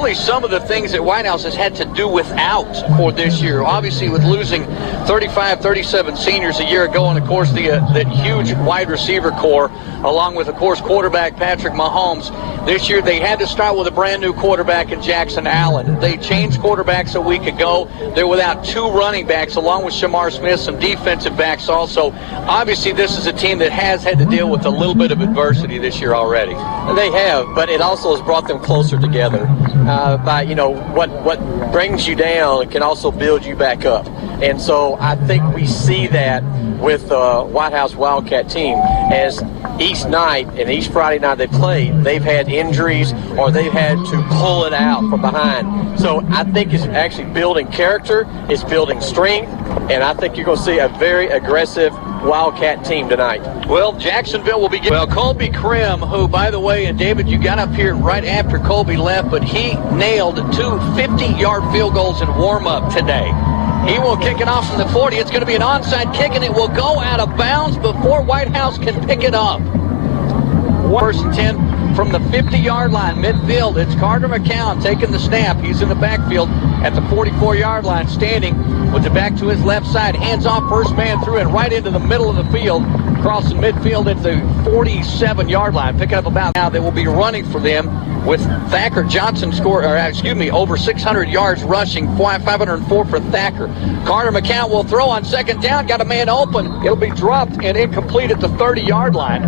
really some of the things that Whitehouse has had to do without for this year. Obviously, with losing 35, 37 seniors a year ago, and of course that huge wide receiver core, along with, of course, quarterback Patrick Mahomes. This year they had to start with a brand new quarterback in Jackson Allen. They changed quarterbacks a week ago. They're without 2 running backs, along with Shamar Smith, some defensive backs also. Obviously, this is a team that has had to deal with a little bit of adversity this year already. They have, but it also has brought them closer together. By what brings you down can also build you back up, and so I think we see that with the Whitehouse Wildcat team, as each night and each Friday night they play, they've had injuries or they've had to pull it out from behind. So I think it's actually building character, it's building strength, and I think you're going to see a very aggressive Wildcat team tonight. Well, Jacksonville will be getting... Well, Colby Krim, who, by the way, and David, you got up here right after Colby left, but he nailed 2 50-yard field goals in warm-up today. He will kick it off from the 40. It's going to be an onside kick, and it will go out of bounds before Whitehouse can pick it up. 1st and 10 from the 50-yard line, midfield. It's Carter McCown taking the snap. He's in the backfield at the 44-yard line, standing with the back to his left side. Hands off, first man through and right into the middle of the field, crossing midfield at the 47-yard line. Pick up about now. They will be running for them with Thacker Johnson over 600 yards rushing, 504 for Thacker. Carter McCown will throw on 2nd down, got a man open. It'll be dropped and incomplete at the 30-yard line.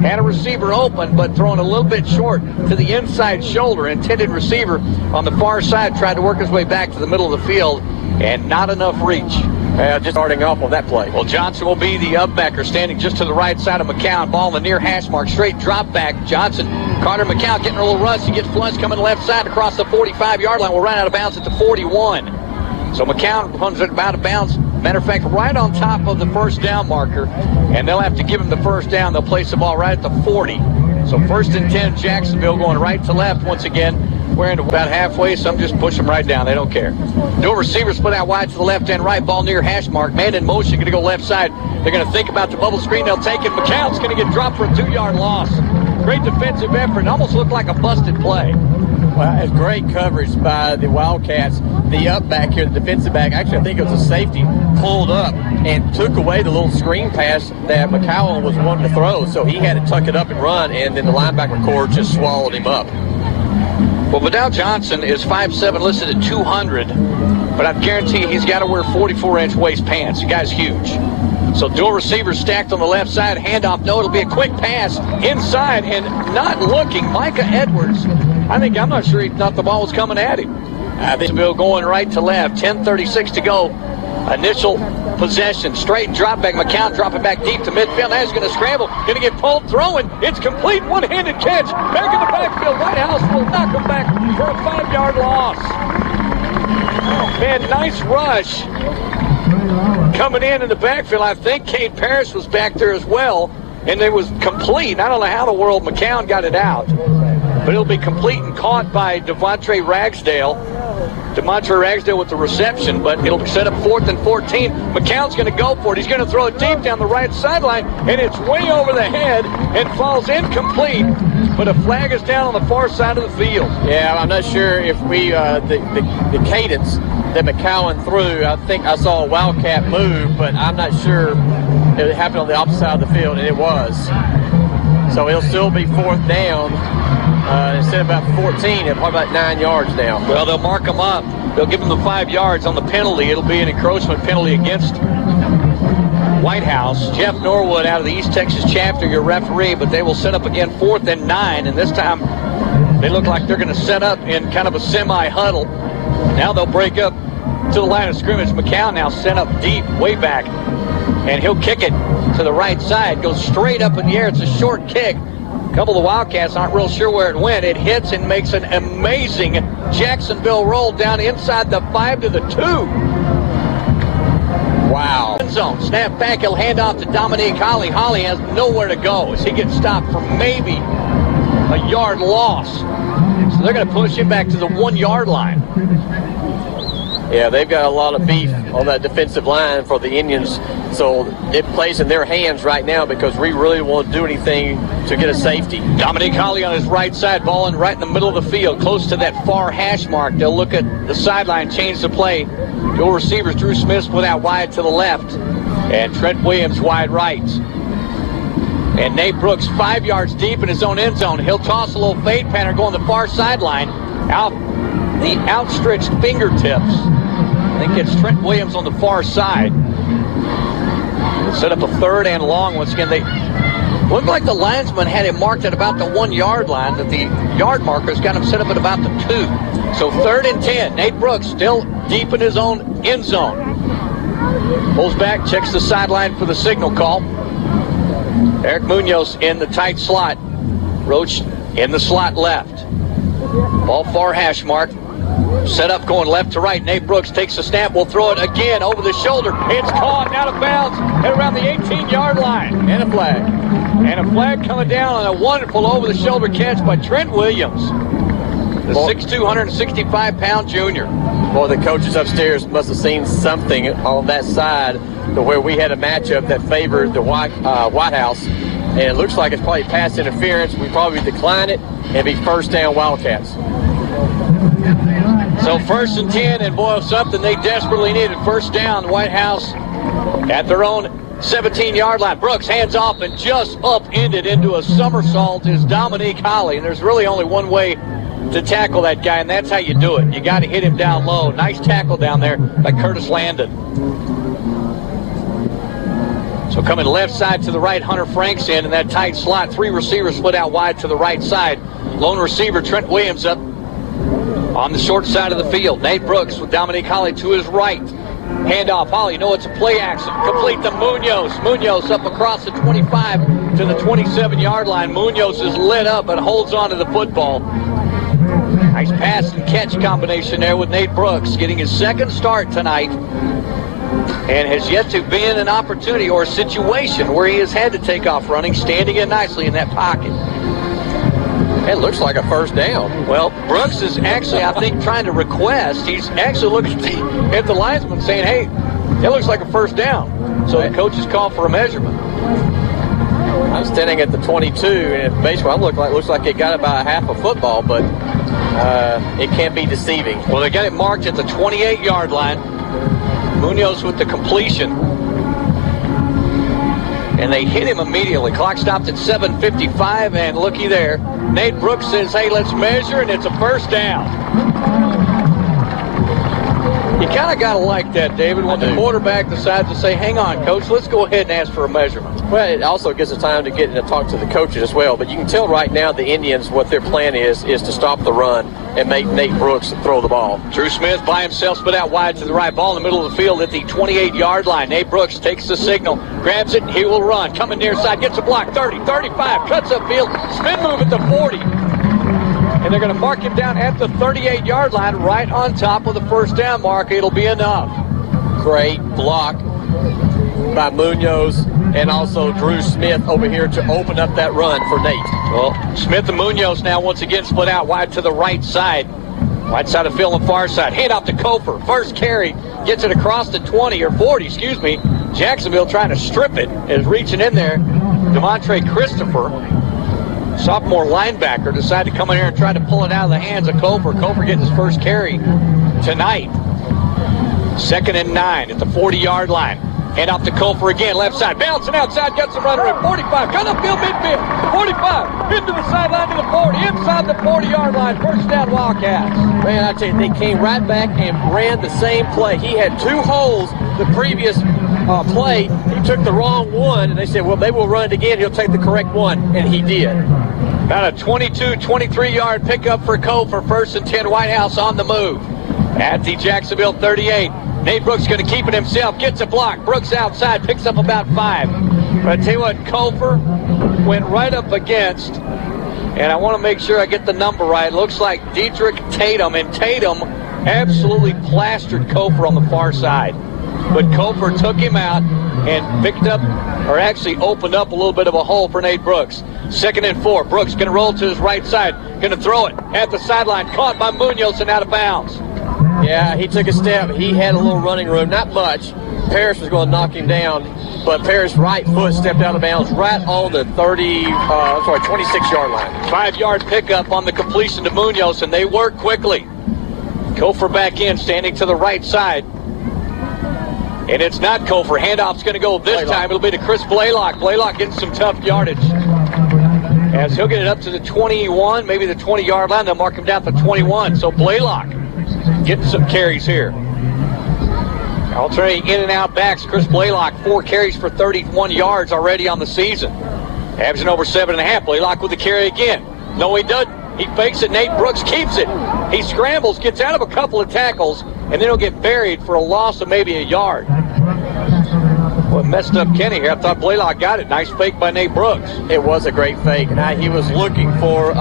Had a receiver open, but thrown a little bit short to the inside shoulder. Intended receiver on the far side tried to work his way back to the middle of the field, and not enough reach. Just starting off on that play. Well, Johnson will be the up-backer, standing just to the right side of McCown. Ball in the near hash mark, straight drop back. Johnson, Carter McCown getting a little rush. He gets flushed coming left side across the 45-yard line. Will run out of bounds at the 41. So McCown runs it out of bounds. Matter of fact, right on top of the first down marker. And they'll have to give him the first down. They'll place the ball right at the 40. So 1st and 10, Jacksonville going right to left once again. We're into about halfway, some just push them right down. They don't care. Dual receiver split out wide to the left and right. Ball near hash mark. Man in motion, going to go left side. They're going to think about the bubble screen. They'll take it. McCown's going to get dropped for a 2-yard loss. Great defensive effort. Almost looked like a busted play. Well, it's great coverage by the Wildcats. The up back here, the defensive back, actually I think it was a safety, pulled up and took away the little screen pass that McCown was wanting to throw. So he had to tuck it up and run, and then the linebacker core just swallowed him up. Well, Vidal Johnson is 5'7", listed at 200, but I guarantee he's got to wear 44-inch waist pants. The guy's huge. So dual receivers stacked on the left side. Handoff, no, it'll be a quick pass inside and not looking. Micah Edwards, I'm not sure he thought the ball was coming at him. Jacksonville going right to left, 10:36 to go. Initial possession, straight drop back. McCown dropping back deep to midfield. Now he's going to scramble, going to get pulled, throwing. It's complete, one-handed catch. Back in the backfield. Whitehouse will knock him back for a 5-yard loss. Man, nice rush coming in the backfield. I think Cade Parrish was back there as well, and it was complete. I don't know how the world McCown got it out, but it'll be complete and caught by Demontre Ragsdale. Demontre Ragsdale with the reception, but it'll be set up 4th and 14. McCown's going to go for it. He's going to throw it deep down the right sideline, and it's way over the head and falls incomplete. But a flag is down on the far side of the field. Yeah, I'm not sure if we the cadence that McCown threw. I think I saw a Wildcat move, but I'm not sure it happened on the opposite side of the field, and it was. So it'll still be 4th down. Instead of about 14, it'll probably about 9 yards now. Well, they'll mark them up. They'll give them the 5 yards on the penalty. It'll be an encroachment penalty against Whitehouse. Jeff Norwood out of the East Texas chapter, your referee, but they will set up again 4th and 9, and this time they look like they're going to set up in kind of a semi-huddle. Now they'll break up to the line of scrimmage. McCown now sent up deep, way back, and he'll kick it to the right side. Goes straight up in the air. It's a short kick. A couple of the Wildcats aren't real sure where it went. It hits and makes an amazing Jacksonville roll down inside the 5 to the 2. Wow. End zone. Snap back. He'll hand off to Dominique Holly. Holly has nowhere to go as he gets stopped for maybe a yard loss. So they're going to push him back to the 1-yard line. Yeah, they've got a lot of beef on that defensive line for the Indians. so it plays in their hands right now because we really won't do anything to get a safety. Dominique Holly on his right side, balling right in the middle of the field, close to that far hash mark. They'll look at the sideline, change the play. Dual receivers, Drew Smith split out wide to the left, and Trent Williams wide right. And Nate Brooks 5 yards deep in his own end zone. He'll toss a little fade pattern going the far sideline, out the outstretched fingertips. I think it's Trent Williams on the far side. Set up a 3rd and long. Once again, they looked like the linesman had him marked at about the 1 yard line, that the yard markers got him set up at about the 2. So 3rd and 10. Nate Brooks still deep in his own end zone. Pulls back, checks the sideline for the signal call. Eric Munoz in the tight slot. Roach in the slot left. Ball far hash mark. Set up going left to right. Nate Brooks takes the snap. Will throw it again over the shoulder. It's caught out of bounds at around the 18-yard line. And a flag. And a flag coming down on a wonderful over-the-shoulder catch by Trent Williams, the 6'2", 165-pound junior. Boy, the coaches upstairs must have seen something on that side to where we had a matchup that favored the Whitehouse. And it looks like it's probably pass interference. We probably decline it and be 1st down Wildcats. So 1st and 10, and boy, something they desperately needed. 1st down, White House at their own 17-yard line. Brooks hands off and just upended into a somersault is Dominique Holly. And there's really only one way to tackle that guy, and that's how you do it. You got to hit him down low. Nice tackle down there by Curtis Landon. So coming left side to the right, Hunter Franks in that tight slot. 3 receivers split out wide to the right side. Lone receiver Trent Williams up on the short side of the field. Nate Brooks with Dominique Holly to his right. Handoff, Holly, you know it's a play action. Complete to Munoz. Munoz up across the 25 to the 27-yard line. Munoz is lit up and holds on to the football. Nice pass and catch combination there with Nate Brooks, getting his 2nd start tonight, and has yet to be in an opportunity or a situation where he has had to take off running, standing in nicely in that pocket. It looks like a 1st down. Well, Brooks is actually, I think, trying to request. He's actually looking at the linesman saying, hey, it looks like a 1st down. So the coaches call for a measurement. I'm standing at the 22, and basically looks like it got about half a football, but it can be deceiving. Well, they got it marked at the 28-yard line. Munoz with the completion. And they hit him immediately. Clock stopped at 7:55, and looky there. Nate Brooks says, hey, let's measure, and it's a 1st down. You kind of got to like that, David, when the quarterback decides to say, hang on, coach, let's go ahead and ask for a measurement. Well, it also gives us time to get in to talk to the coaches as well. But you can tell right now the Indians, what their plan is to stop the run and make Nate Brooks throw the ball. Drew Smith by himself, split out wide to the right. Ball in the middle of the field at the 28-yard line. Nate Brooks takes the signal, grabs it, he will run. Coming near side, gets a block, 30, 35, cuts upfield, spin move at the 40. And they're going to mark him down at the 38-yard line, right on top of the 1st down mark. It'll be enough. Great block by Munoz and also Drew Smith over here to open up that run for Nate. Well, Smith and Munoz now once again split out wide to the right side. Right side of the field on the far side. Hand off to Kofer. First carry. Gets it across the 20 or 40, excuse me. Jacksonville trying to strip it. Is reaching in there. Demontre Christopher, sophomore linebacker, decided to come in here and try to pull it out of the hands of Kofer. Kofer getting his first carry tonight. 2nd and 9 at the 40-yard line. Hand off to Kofer again, left side, bouncing outside, got some runner at 45, cut upfield midfield, 45, into the sideline to the 40, inside the 40-yard line, 1st down Wildcats. Man, I tell you, they came right back and ran the same play. He had 2 holes the previous play. He took the wrong one, and they said, well, they will run it again. He'll take the correct one, and he did. About a 22, 23-yard pickup for Kofer, 1st and 10, Whitehouse on the move. At the Jacksonville 38. Nate Brooks going to keep it himself, gets a block. Brooks outside, picks up about 5. But I tell you what, Kofer went right up against, and I want to make sure I get the number right. Looks like Dietrich Tatum, and Tatum absolutely plastered Kofer on the far side. But Kofer took him out and picked up, or actually opened up a little bit of a hole for Nate Brooks. 2nd and 4. Brooks going to roll to his right side, going to throw it at the sideline, caught by Munoz and out of bounds. Yeah, he took a step. He had a little running room, not much, Parrish was going to knock him down, but Parrish's right foot stepped out of bounds right on the 26-yard line. 5-yard pickup on the completion to Munoz, and they work quickly. Kofor back in, standing to the right side. And it's not Kofor. Handoff's going to go this time. It'll be to Chris Blaylock. Blaylock getting some tough yardage. As he'll get it up to the 21, maybe the 20-yard line. They'll mark him down to 21. So Blaylock getting some carries here. Alternating in and out backs. Chris Blaylock, 4 carries for 31 yards already on the season. Averaging over 7.5. Blaylock with the carry again. No, he doesn't. He fakes it. Nate Brooks keeps it. He scrambles, gets out of a couple of tackles, and then he'll get buried for a loss of maybe a yard. Well, messed up Kenny here. I thought Blaylock got it. Nice fake by Nate Brooks. It was a great fake. Now, he was looking for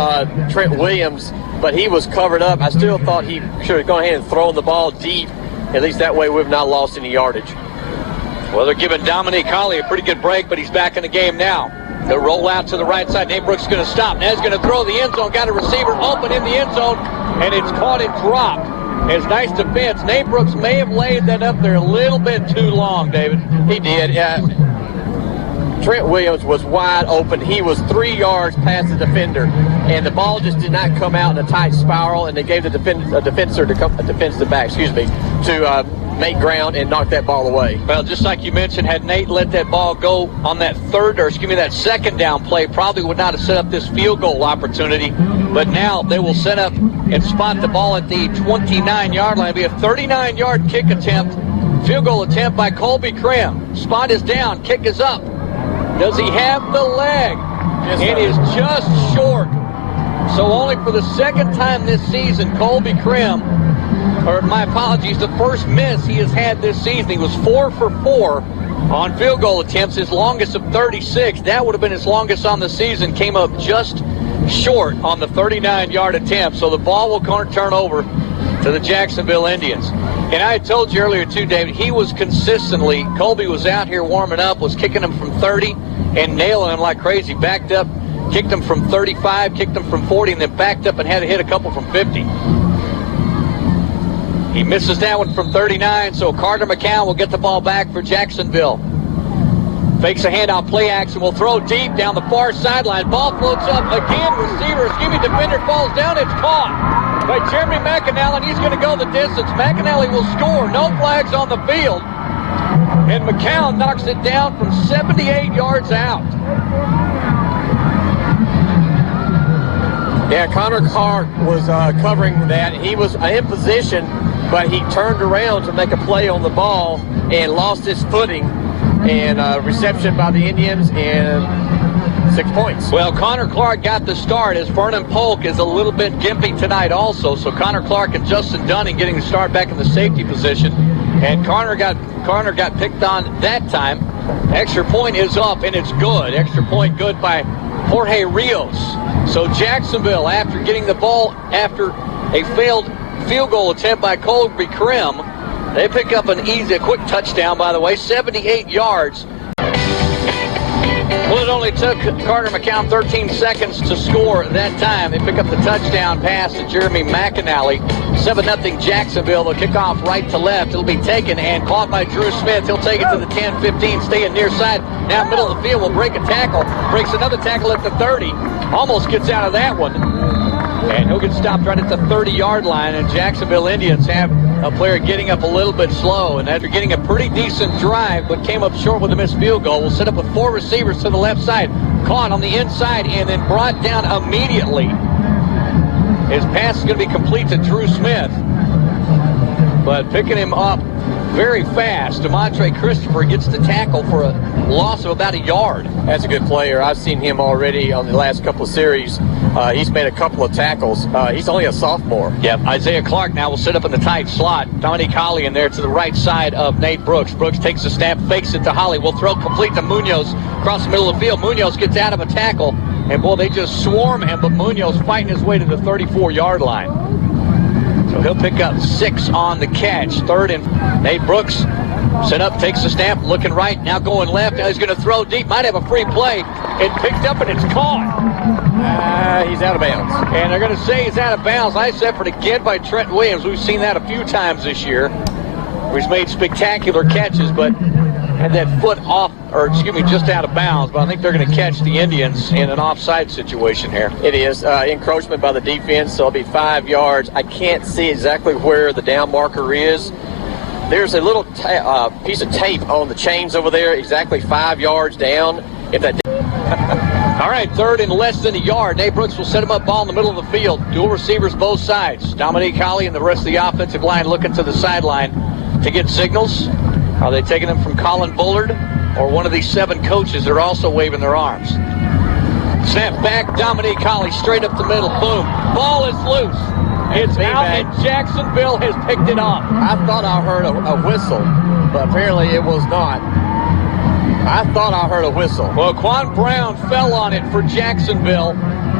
Trent Williams, but he was covered up. I still thought he should have gone ahead and thrown the ball deep. At least that way we've not lost any yardage. Well, they're giving Dominique Holly a pretty good break, but he's back in the game now. They'll roll out to the right side. Nate Brooks is going to stop. Now he's going to throw the end zone. Got a receiver open in the end zone, and it's caught and dropped. It's nice defense. Nate Brooks may have laid that up there a little bit too long, David. He did. Trent Williams was wide open. He was 3 yards past the defender, and the ball just did not come out in a tight spiral, and they gave the defensive back, to make ground and knock that ball away. Well, just like you mentioned, had Nate let that ball go on that that second down play, probably would not have set up this field goal opportunity. But now they will set up and spot the ball at the 29-yard line. It'll be a 39-yard kick attempt, field goal attempt by Colby Cram. Spot is down, kick is up. Does he have the leg? It is just short. So only for the second time this season, Colby Cram, or my apologies, the first miss he has had this season. He was 4 for 4 on field goal attempts, his longest of 36. That would have been his longest on the season. Came up just short on the 39-yard attempt. So the ball will turn over to the Jacksonville Indians. And I had told you earlier, too, David, he was consistently, Colby was out here warming up, was kicking him from 30 and nailing him like crazy. Backed up, kicked him from 35, kicked him from 40, and then backed up and had to hit a couple from 50. He misses that one from 39, so Carter McCown will get the ball back for Jacksonville. Fakes a handoff, play action, will throw deep down the far sideline. Ball floats up again, defender falls down, it's caught by Jeremy McAnally. He's going to go the distance. McAnally will score, no flags on the field. And McCown knocks it down from 78 yards out. Yeah, Connor Clark was covering that. He was in position, but he turned around to make a play on the ball and lost his footing. And reception by the Indians and 6 points. Well, Connor Clark got the start as Vernon Polk is a little bit gimpy tonight also. So Connor Clark and Justin Dunning getting the start back in the safety position. And Connor got picked on that time. Extra point is up, and it's good. Extra point good by Jorge Rios. So Jacksonville, after getting the ball after a failed field goal attempt by Colby Crim, they pick up a quick touchdown, by the way, 78 yards. Well, it only took Carter McCown 13 seconds to score that time. They pick up the touchdown pass to Jeremy McAnally. 7-0 Jacksonville. They'll kick off right to left. It'll be taken and caught by Drew Smith. He'll take it to the 10-15, staying near side. Now middle of the field will break a tackle. Breaks another tackle at the 30. Almost gets out of that one. And he'll get stopped right at the 30-yard line. And Jacksonville Indians have a player getting up a little bit slow. And after getting a pretty decent drive, but came up short with a missed field goal, we'll set up with 4 receivers to the left side. Caught on the inside and then brought down immediately. His pass is going to be complete to Drew Smith. But picking him up very fast, DeMontre Christopher gets the tackle for a loss of about a yard. That's a good player. I've seen him already on the last couple of series. He's made a couple of tackles. He's only a sophomore. Yep. Isaiah Clark now will sit up in the tight slot. Dominique Holly in there to the right side of Nate Brooks. Brooks takes the snap, fakes it to Holly. Will throw complete to Munoz across the middle of the field. Munoz gets out of a tackle. And, boy, they just swarm him. But Munoz fighting his way to the 34-yard line. So he'll pick up 6 on the catch. Third and Nate Brooks set up, takes the snap, looking right, now going left. Now he's going to throw deep. Might have a free play. It picked up and it's caught. He's out of bounds. And they're going to say he's out of bounds. I said for the get by Trent Williams. We've seen that a few times this year. He's made spectacular catches, but had that foot off, or excuse me, just out of bounds. But I think they're going to catch the Indians in an offside situation here. It is encroachment by the defense, so it'll be 5 yards. I can't see exactly where the down marker is. There's a little piece of tape on the chains over there, exactly 5 yards down. If that. All right, third and less than a yard. Nate Brooks will set him up, ball in the middle of the field. Dual receivers both sides. Dominique Holly and the rest of the offensive line looking to the sideline to get signals. Are they taking them from Colin Bullard or one of these 7 coaches that are also waving their arms? Snap back, Dominique Holly straight up the middle. Boom. Ball is loose. It's out, and Jacksonville has picked it up. I thought I heard a whistle, but apparently it was not. I thought I heard a whistle. Well, Quan Brown fell on it for Jacksonville.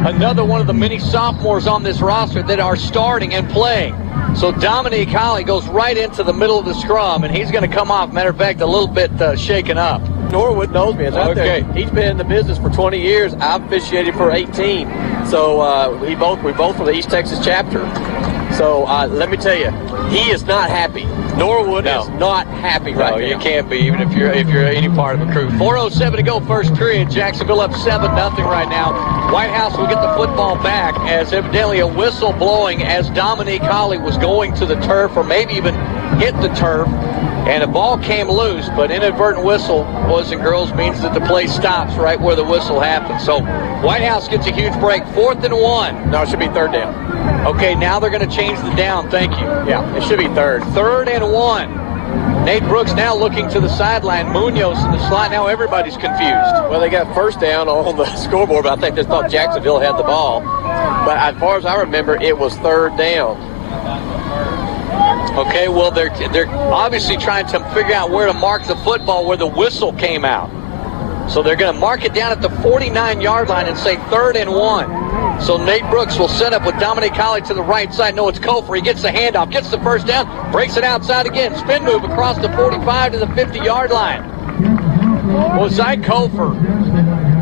Another one of the many sophomores on this roster that are starting and playing. So Dominique Holly goes right into the middle of the scrum, and he's going to come off, matter of fact, a little bit shaken up. Norwood knows me. Okay. He's been in the business for 20 years. I've officiated for 18. So we both from the East Texas chapter. So let me tell you, he is not happy. Norwood is not happy right now. No, you can't be, even if you're any part of a crew. 4:07 to go, first period. Jacksonville up 7-0 right now. Whitehouse will get the football back as evidently a whistle blowing as Dominique Holly was going to the turf, or maybe even hit the turf, and a ball came loose, but inadvertent whistle, boys and girls, means that the play stops right where the whistle happened. So Whitehouse gets a huge break. 4th and 1. No, it should be 3rd down. Okay, now they're going to change the down. Thank you. Yeah, it should be 3rd. 3rd and 1. Nate Brooks now looking to the sideline. Munoz in the slot. Now everybody's confused. Well, they got 1st down on the scoreboard, but I think they thought Jacksonville had the ball. But as far as I remember, it was 3rd down. Okay, well, they're obviously trying to figure out where to mark the football where the whistle came out. So they're going to mark it down at the 49-yard line and say 3rd and 1. So Nate Brooks will set up with Dominique Holly to the right side. No, it's Kofor. He gets the handoff, gets the 1st down, breaks it outside again. Spin move across the 45 to the 50-yard line. Well, Zy Kofor,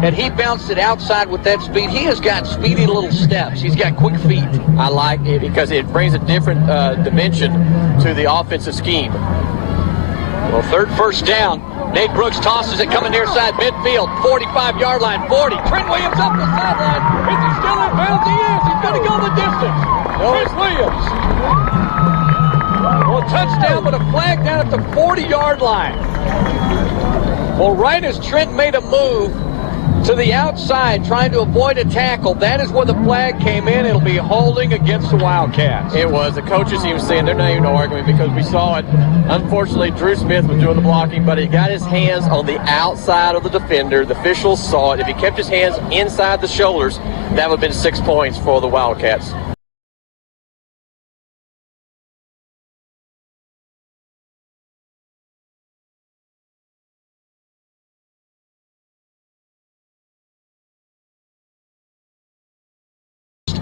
and he bounced it outside with that speed. He has got speedy little steps. He's got quick feet. I like it because it brings a different dimension to the offensive scheme. Well, 1st down. Nate Brooks tosses it coming near side midfield. 45-yard line, 40. Trent Williams up the sideline. Is he still in bounds? He is. He's going to go the distance. Trent Williams. Well, touchdown, but a flag down at the 40-yard line. Well, right as Trent made a move to the outside trying to avoid a tackle, that is where the flag came in. It'll be holding against the Wildcats. It was. The coaches even saying they're not even arguing because we saw it. Unfortunately, Drew Smith was doing the blocking, but he got his hands on the outside of the defender. The officials saw it. If he kept his hands inside the shoulders, that would have been 6 points for the Wildcats.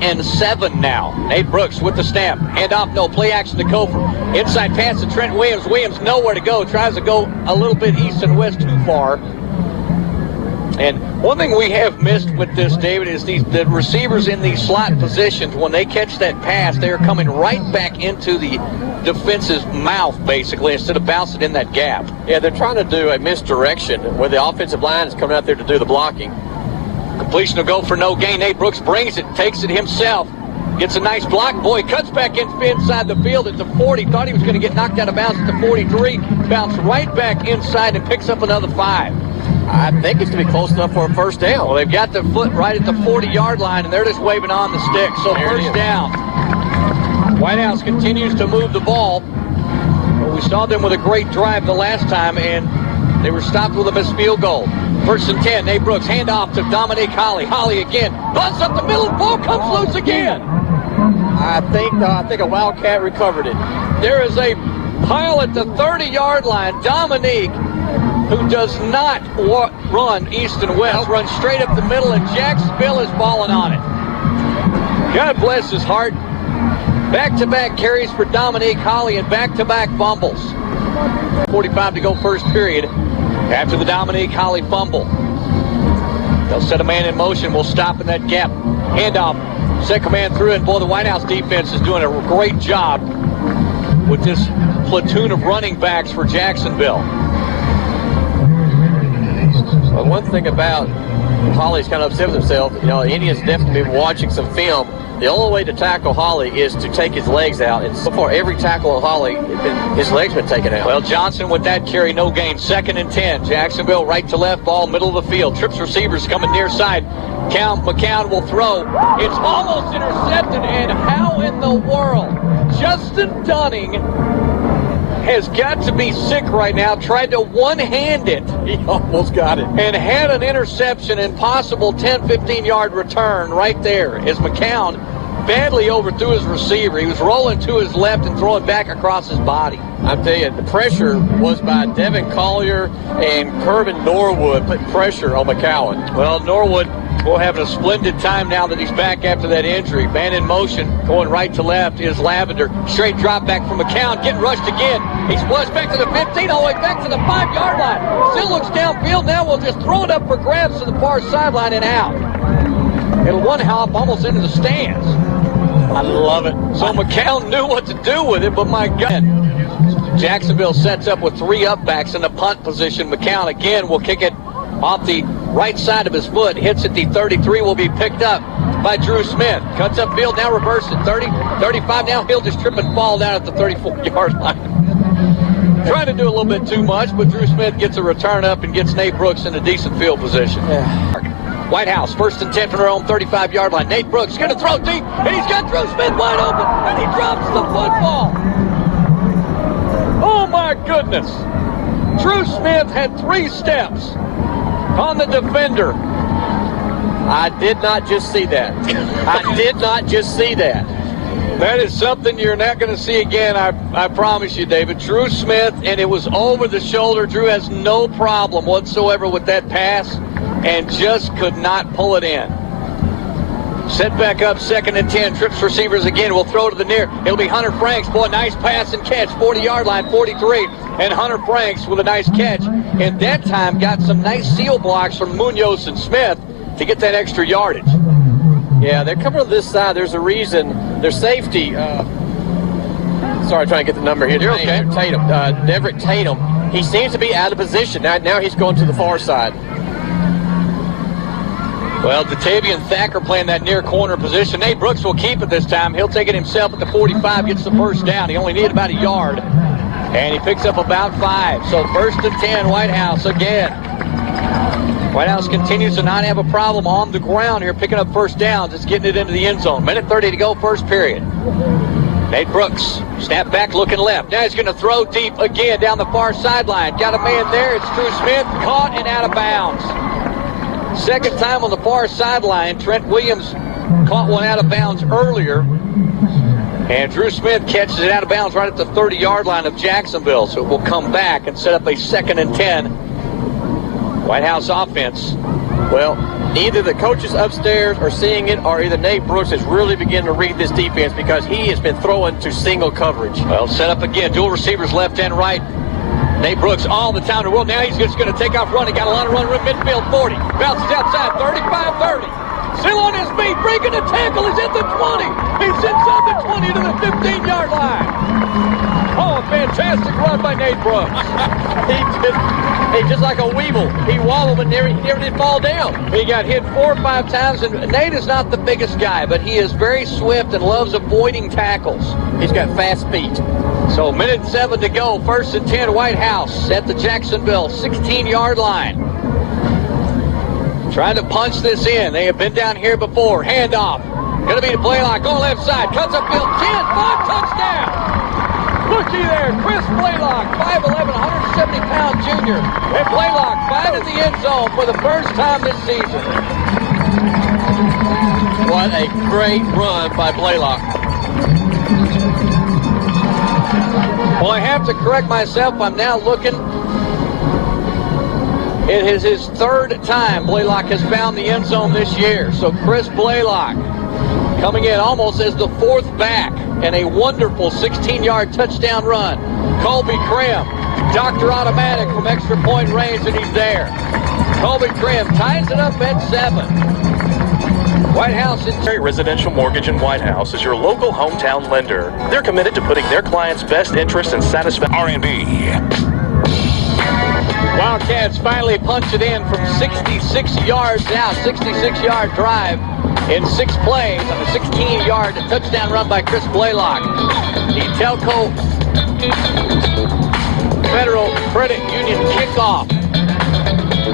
And 7 now. Nate Brooks with the snap. Handoff, no. Play action to Kofor. Inside pass to Trent Williams. Williams nowhere to go. Tries to go a little bit east and west too far. And one thing we have missed with this, David, is the receivers in these slot positions, when they catch that pass, they are coming right back into the defense's mouth, basically, instead of bouncing in that gap. Yeah, they're trying to do a misdirection where the offensive line is coming out there to do the blocking. Completion will go for no gain. Nate Brooks brings it, takes it himself. Gets a nice block. Boy, cuts back inside the field at the 40. Thought he was going to get knocked out of bounds at the 43. Bounced right back inside and picks up another 5. I think it's going to be close enough for a 1st down. Well, they've got their foot right at the 40-yard line, and they're just waving on the stick. So there 1st down. Whitehouse continues to move the ball. Well, we saw them with a great drive the last time, and they were stopped with a missed field goal. 1st and 10. Nate Brooks, handoff to Dominique Holly. Holly again. Buzz up the middle. Ball comes loose again. I think a Wildcat recovered it. There is a pile at the 30-yard line. Dominique, who does not run east and west, runs straight up the middle, and Jacksonville is balling on it. God bless his heart. Back-to-back carries for Dominique Holly and back-to-back fumbles. 45 to go, 1st period. After the Dominique Holly fumble, they'll set a man in motion. We'll stop in that gap. Handoff. Second man through, and boy, the Whitehouse defense is doing a great job with this platoon of running backs for Jacksonville. Well, one thing about Holly's kind of upset with himself, you know, Indian's definitely been watching some film. The only way to tackle Holly is to take his legs out. And so far, every tackle on Holly, his legs been taken out. Well, Johnson with that carry, no gain. 2nd and 10. Jacksonville right to left, ball middle of the field. Trips receivers coming near side. McCown will throw. It's almost intercepted, and how in the world? Justin Dunning has got to be sick right now. Tried to one-hand it. He almost got it. And had an interception and possible 10, 15-yard return right there as McCown badly overthrew his receiver. He was rolling to his left and throwing back across his body. I'm telling you, the pressure was by Devin Collier and Kervin Norwood putting pressure on McCown. Well, Norwood will have a splendid time now that he's back after that injury. Man in motion, going right to left is Lavender. Straight drop back from McCown, getting rushed again. He's flushed back to the 15, all the way back to the 5-yard line. Still looks downfield. Now we'll just throw it up for grabs to the far sideline and out. It'll one hop almost into the stands. I love it. So McCown knew what to do with it, but my God. Jacksonville sets up with 3 upbacks in the punt position. McCown again will kick it off the right side of his foot. Hits at the 33, will be picked up by Drew Smith. Cuts upfield, now reverses. 30, 35, now he'll just trip and fall down at the 34-yard line. Trying to do a little bit too much, but Drew Smith gets a return up and gets Nate Brooks in a decent field position. Whitehouse, 1st and 10 from their own 35-yard line. Nate Brooks going to throw deep, and he's got Drew Smith wide open, and he drops the football. Oh, my goodness. Drew Smith had 3 steps on the defender. I did not just see that. I did not just see that. That is something you're not going to see again, I promise you, David. Drew Smith, and it was over the shoulder. Drew has no problem whatsoever with that pass and just could not pull it in. Set back up, 2nd and 10. Trips receivers again. Will throw to the near. It'll be Hunter Franks. Boy, nice pass and catch. 40-yard line, 43. And Hunter Franks with a nice catch. And that time got some nice seal blocks from Munoz and Smith to get that extra yardage. Yeah, they're coming to this side. There's a reason. Their safety, sorry, trying to get the number here. You're okay. Tatum, Deverick Tatum. He seems to be out of position. Now he's going to the far side. Well, Datavian Thacker playing that near corner position. Nate Brooks will keep it this time. He'll take it himself at the 45, gets the first down. He only needed about a yard, and he picks up about 5. So 1st and 10, Whitehouse again. Whitehouse continues to not have a problem on the ground here, picking up first downs. It's getting it into the end zone. 1:30 to go, first period. Nate Brooks, snap back, looking left. Now he's going to throw deep again down the far sideline. Got a man there. It's Drew Smith, caught and out of bounds. 2nd time on the far sideline. Trent Williams caught one out of bounds earlier. And Drew Smith catches it out of bounds right at the 30-yard line of Jacksonville. So it will come back and set up a 2nd and 10. Whitehouse offense. Well, either the coaches upstairs are seeing it, or either Nate Brooks is really beginning to read this defense, because he has been throwing to single coverage. Well, set up again. Dual receivers left and right. Nate Brooks all the time in the world. Now he's just going to take off running. Got a lot of run room, midfield 40. Bounces outside, 35-30. Still on his feet, breaking the tackle. He's at the 20. He's inside the 20 to the 15-yard line. Oh, a fantastic run by Nate Brooks. He just like a weevil. He wobbled, but he never did fall down. He got hit 4 or 5 times, and Nate is not the biggest guy, but he is very swift and loves avoiding tackles. He's got fast feet. So 1:07 to go, 1st and 10, Whitehouse at the Jacksonville 16-yard line. Trying to punch this in. They have been down here before. Handoff. Going to be to Blaylock on left side. Cuts upfield. 10-5 touchdown. Looky there. Chris Blaylock, 5'11", 170-pound junior. And Blaylock finds the end zone for the first time this season. What a great run by Blaylock. Well, I have to correct myself. I'm now looking. It is his 3rd time Blaylock has found the end zone this year. So Chris Blaylock coming in almost as the 4th back, and a wonderful 16-yard touchdown run. Colby Krim, Dr. Automatic from extra point range, and he's there. Colby Krim ties it up at 7. Whitehouse is Residential Mortgage and Whitehouse is your local hometown lender. They're committed to putting their clients' best interests and satisfaction. R&B. Wildcats finally punch it in from 66 yards out. 66-yard drive in 6 plays on a 16-yard touchdown run by Chris Blaylock. The Telco Federal Credit Union kickoff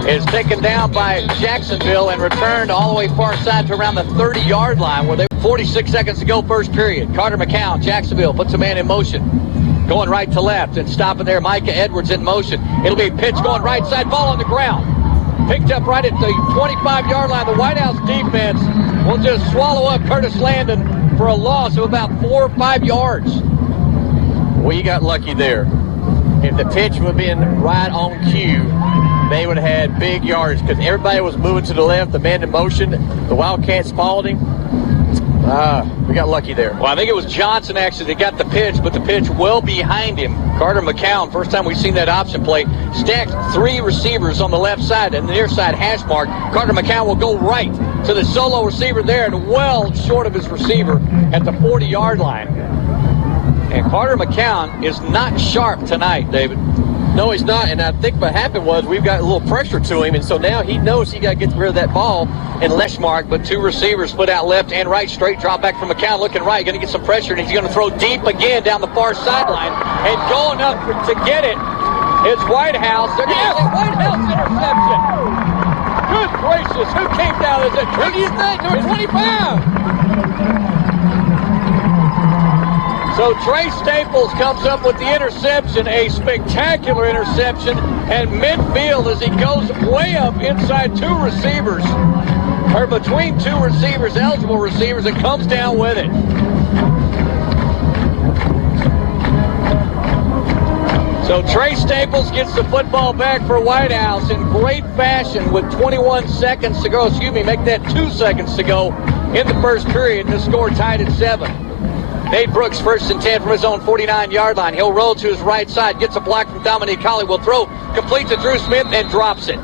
is taken down by Jacksonville and returned all the way far side to around the 30-yard line where they 46 seconds to go first period. Carter McCown, Jacksonville, puts a man in motion. Going right to left and stopping there. Micah Edwards in motion. It'll be a pitch going right side, ball on the ground. Picked up right at the 25-yard line. The Whitehouse defense will just swallow up Curtis Landon for a loss of about 4 or 5 yards. We got lucky there. If the pitch would have been right on cue, they would have had big yards because everybody was moving to the left, the man in motion. The Wildcats followed him. We got lucky there. Well, I think it was Johnson actually that got the pitch, but the pitch well behind him. Carter McCown, first time we've seen that option play, stacked 3 receivers on the left side and the near side hash mark. Carter McCown will go right to the solo receiver there and well short of his receiver at the 40-yard line. And Carter McCown is not sharp tonight, David. No, he's not, and I think what happened was we've got a little pressure to him, and so now he knows he got to get rid of that ball. And left mark, but 2 receivers split out left and right. Straight drop back from McCown, looking right, going to get some pressure, and he's going to throw deep again down the far sideline. And going up to get it is Whitehouse. They're going to say Whitehouse interception. Good gracious, who came down? Is it? What do you think? Number 25. So Trey Staples comes up with the interception, a spectacular interception, and midfield as he goes way up inside 2 receivers, or between 2 receivers, eligible receivers, and comes down with it. So Trey Staples gets the football back for Whitehouse in great fashion with 21 seconds to go. Make that 2 seconds to go in the first period, and the score tied at 7. Nate Brooks, 1st and 10 from his own 49-yard line. He'll roll to his right side, gets a block from Dominique Colley, will throw, complete to Drew Smith, and drops it.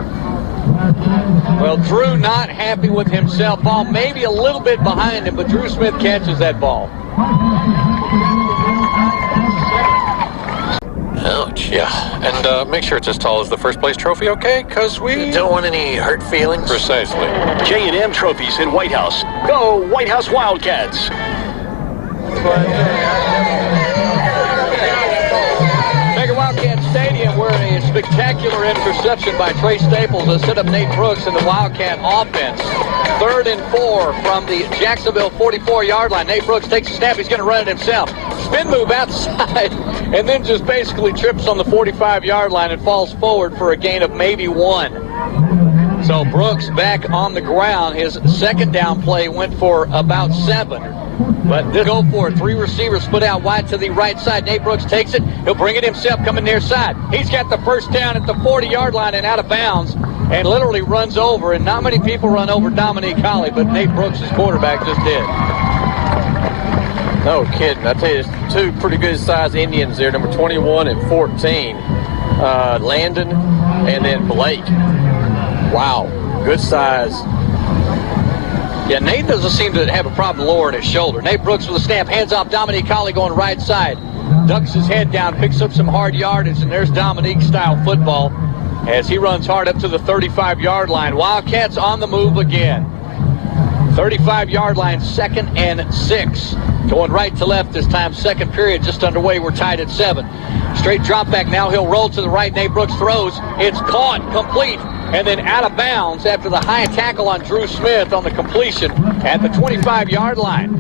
Well, Drew not happy with himself. Ball maybe a little bit behind him, but Drew Smith catches that ball. Ouch, yeah. And make sure it's as tall as the first place trophy, okay? Because we Don't want any hurt feelings. Precisely. J&M Trophies in Whitehouse. Go Whitehouse Wildcats! Mega Wildcat Stadium, where a spectacular interception by Trey Staples has set up Nate Brooks in the Wildcat offense. 3rd and 4 from the Jacksonville 44-yard line. Nate Brooks takes a snap. He's going to run it himself. Spin move outside, and then just basically trips on the 45-yard line and falls forward for a gain of maybe 1. So Brooks back on the ground. His second down play went for about 7. But they'll go for it. 3 receivers split out wide to the right side. Nate Brooks takes it. He'll bring it himself coming near side. He's got the first down at the 40-yard line and out of bounds and literally runs over. And not many people run over Dominique Colley, but Nate Brooks, his quarterback, just did. No kidding. I tell you, there's 2 pretty good-sized Indians there, number 21 and 14. Landon and then Blake. Wow, good size. Yeah, Nate doesn't seem to have a problem lowering his shoulder. Nate Brooks with a snap, hands off Dominique Colley going right side. Ducks his head down, picks up some hard yardage, and there's Dominique-style football as he runs hard up to the 35-yard line. Wildcats on the move again. 35-yard line, 2nd and 6. Going right to left this time, second period just underway. We're tied at 7. Straight drop back now. He'll roll to the right. Nate Brooks throws. It's caught, complete, and then out of bounds after the high tackle on Drew Smith on the completion at the 25-yard line.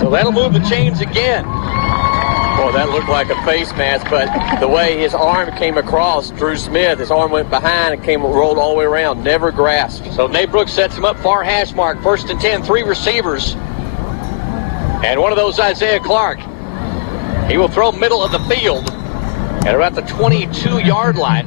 So that'll move the chains again. Boy, that looked like a face mask, but the way his arm came across Drew Smith, his arm went behind and rolled all the way around, never grasped. So Nate Brooks sets him up, far hash mark, 1st and 10, 3 receivers. And one of those, Isaiah Clark. He will throw middle of the field at about the 22-yard line.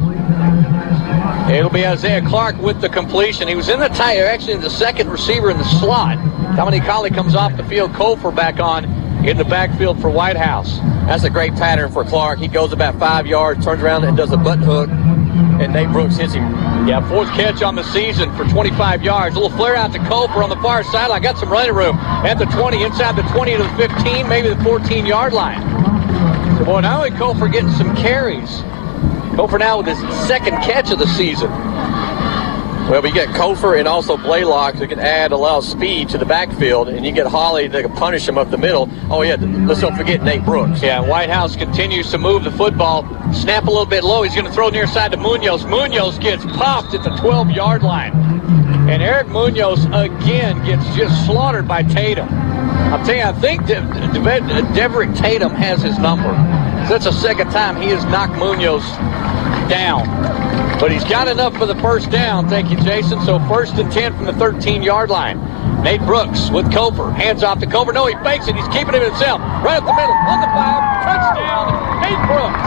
It'll be Isaiah Clark with the completion. He was in the tight, actually the second receiver in the slot. Dominique Colley comes off the field. Kofor back on in the backfield for Whitehouse. That's a great pattern for Clark. He goes about 5 yards, turns around and does a butt hook, and Nate Brooks hits him Yeah, fourth catch on the season for 25 yards. A little flare out to Cofer on the far sideline. Got some running room at the 20, inside the 20 to the 15, maybe the 14-yard line. So, boy, not only Cofer getting some carries, Cofer now with his second catch of the season. Well, we get Cofer and also Blaylock who can add a lot of speed to the backfield, and you get Holly that can punish him up the middle. Oh, yeah, let's don't forget Nate Brooks. Yeah, Whitehouse continues to move the football. Snap a little bit low. He's going to throw near side to Munoz. Munoz gets popped at the 12-yard line. And Eric Munoz, again, gets just slaughtered by Tatum. I'll tell you, I think Deverick Tatum has his number. So that's the second time he has knocked Munoz down. But he's got enough for the first down. Thank you, Jason. So 1st and 10 from the 13-yard line. Nate Brooks with Cofer. Hands off to Cofer. No, he fakes it. He's keeping it himself. Right up the middle. On the 5. Touchdown, Nate Brooks.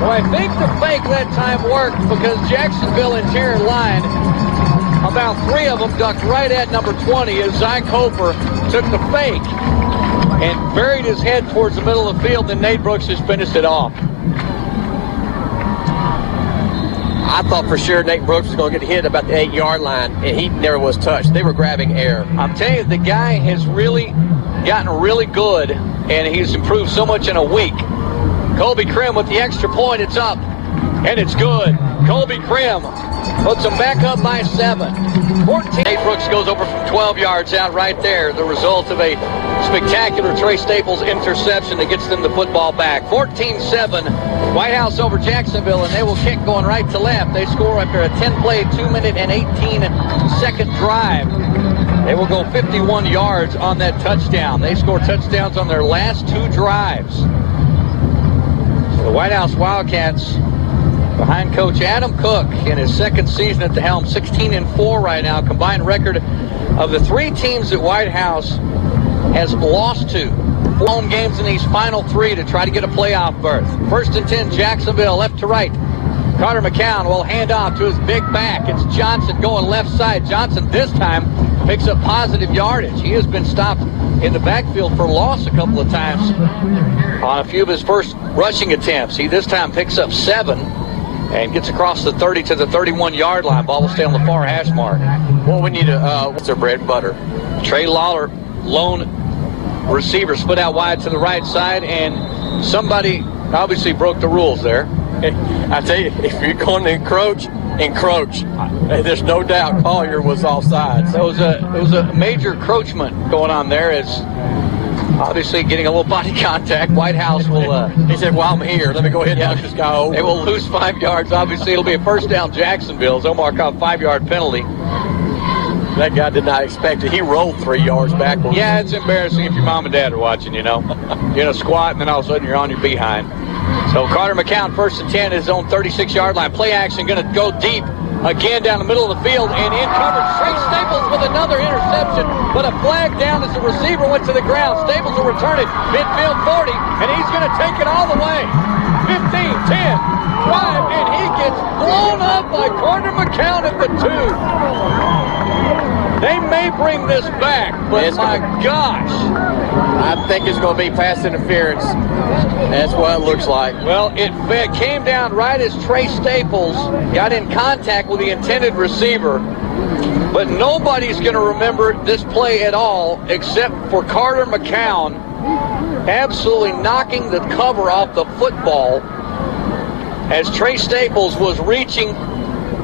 Well, I think the fake that time worked because Jacksonville interior line, about 3 of them ducked right at number 20 as Zy Cofer took the fake and buried his head towards the middle of the field. Then Nate Brooks just finished it off. I thought for sure Nate Brooks was going to get hit about the 8-yard line, and he never was touched. They were grabbing air. I'm telling you, the guy has really gotten really good, and he's improved so much in a week. Colby Krim with the extra point. It's up, and it's good. Colby Krim puts him back up by 7. 14. Nate Brooks goes over from 12 yards out right there. The result of a spectacular Trey Staples interception that gets them the football back. 14-7, Whitehouse over Jacksonville, and they will kick going right to left. They score after a 10-play, 2-minute and 18-second drive. They will go 51 yards on that touchdown. They score touchdowns on their last 2 drives. So the Whitehouse Wildcats, behind Coach Adam Cook in his second season at the helm, 16-4 right now. Combined record of the 3 teams that Whitehouse has lost to. 4 home games in these final 3 to try to get a playoff berth. 1st and 10, Jacksonville, left to right. Carter McCown will hand off to his big back. It's Johnson going left side. Johnson this time picks up positive yardage. He has been stopped in the backfield for loss a couple of times on a few of his first rushing attempts. He this time picks up 7 and gets across the 30 to the 31-yard line. Ball will stay on the far hash mark. Well, we need what's their bread and butter? Trey Lawler, lone receiver, split out wide to the right side, and somebody obviously broke the rules there. I tell you, if you're going to encroach. There's no doubt Collier was offsides. There was a major encroachment going on there. As obviously getting a little body contact. Whitehouse will... he said, well, I'm here. Let me go ahead and knock this guy over. They will lose 5 yards. Obviously, it'll be a first down Jacksonville. As Omar caught a 5-yard penalty. That guy did not expect it. He rolled 3 yards backwards. Yeah, it's embarrassing if your mom and dad are watching, you know. You're in a squat, and then all of a sudden you're on your behind. So Carter McCown, 1st and 10, his own 36-yard line. Play action, going to go deep again down the middle of the field, and in coverage, Trey Staples with another interception, but a flag down as the receiver went to the ground. Staples will return it, midfield 40, and he's going to take it all the way. 15, 10, 5, and he gets blown up by Carter McCown at the 2. They may bring this back, but my gosh. I think it's going to be pass interference. That's what it looks like. Well, it came down right as Trey Staples got in contact with the intended receiver. But nobody's going to remember this play at all except for Carter McCown absolutely knocking the cover off the football as Trey Staples was reaching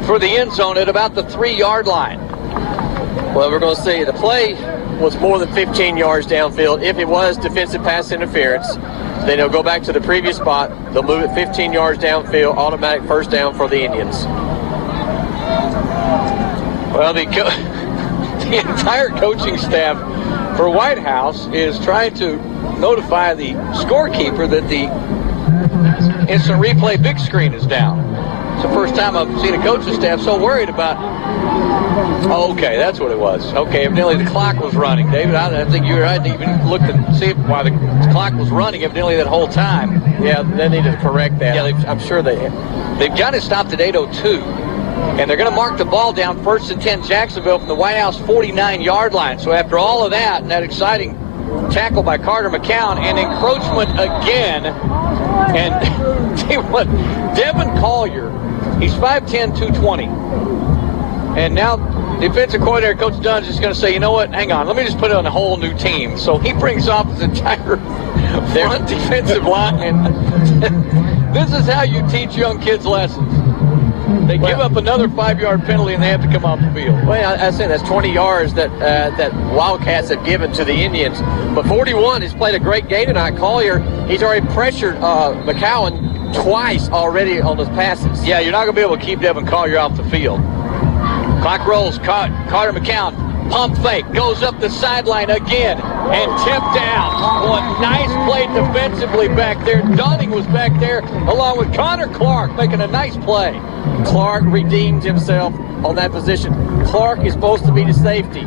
for the end zone at about the 3-yard line. Well, we're going to see the play was more than 15 yards downfield. If it was defensive pass interference, then they'll go back to the previous spot. They'll move it 15 yards downfield, automatic first down for the Indians. Well, the entire coaching staff for Whitehouse is trying to notify the scorekeeper that the instant replay big screen is down. It's the first time I've seen a coaching staff so worried about... Oh, okay, that's what it was. Okay, evidently the clock was running. David, I think you were right to even look to see why the clock was running evidently that whole time. Yeah, they need to correct that. Yeah, I'm sure they've got it stopped at 8:02, and they're going to mark the ball down 1st and 10 Jacksonville from the Whitehouse 49-yard line. So after all of that and that exciting tackle by Carter McCown, and encroachment again. And tell you what, Devin Collier, he's 5'10", 220. And now defensive coordinator Coach Dunn's just going to say, you know what, hang on, let me just put it on a whole new team. So he brings off his entire front defensive line. This is how you teach young kids lessons. They give up another 5-yard penalty and they have to come off the field. Well, I say that's 20 yards that Wildcats have given to the Indians. But 41 has played a great game tonight. Collier, he's already pressured McCowan twice already on his passes. Yeah, you're not going to be able to keep Devin Collier off the field. Clock rolls. Carter McCown, pump fake, goes up the sideline again and tipped down. Well, nice play defensively back there. Dunning was back there along with Connor Clark making a nice play. Clark redeemed himself on that position. Clark is supposed to be the safety.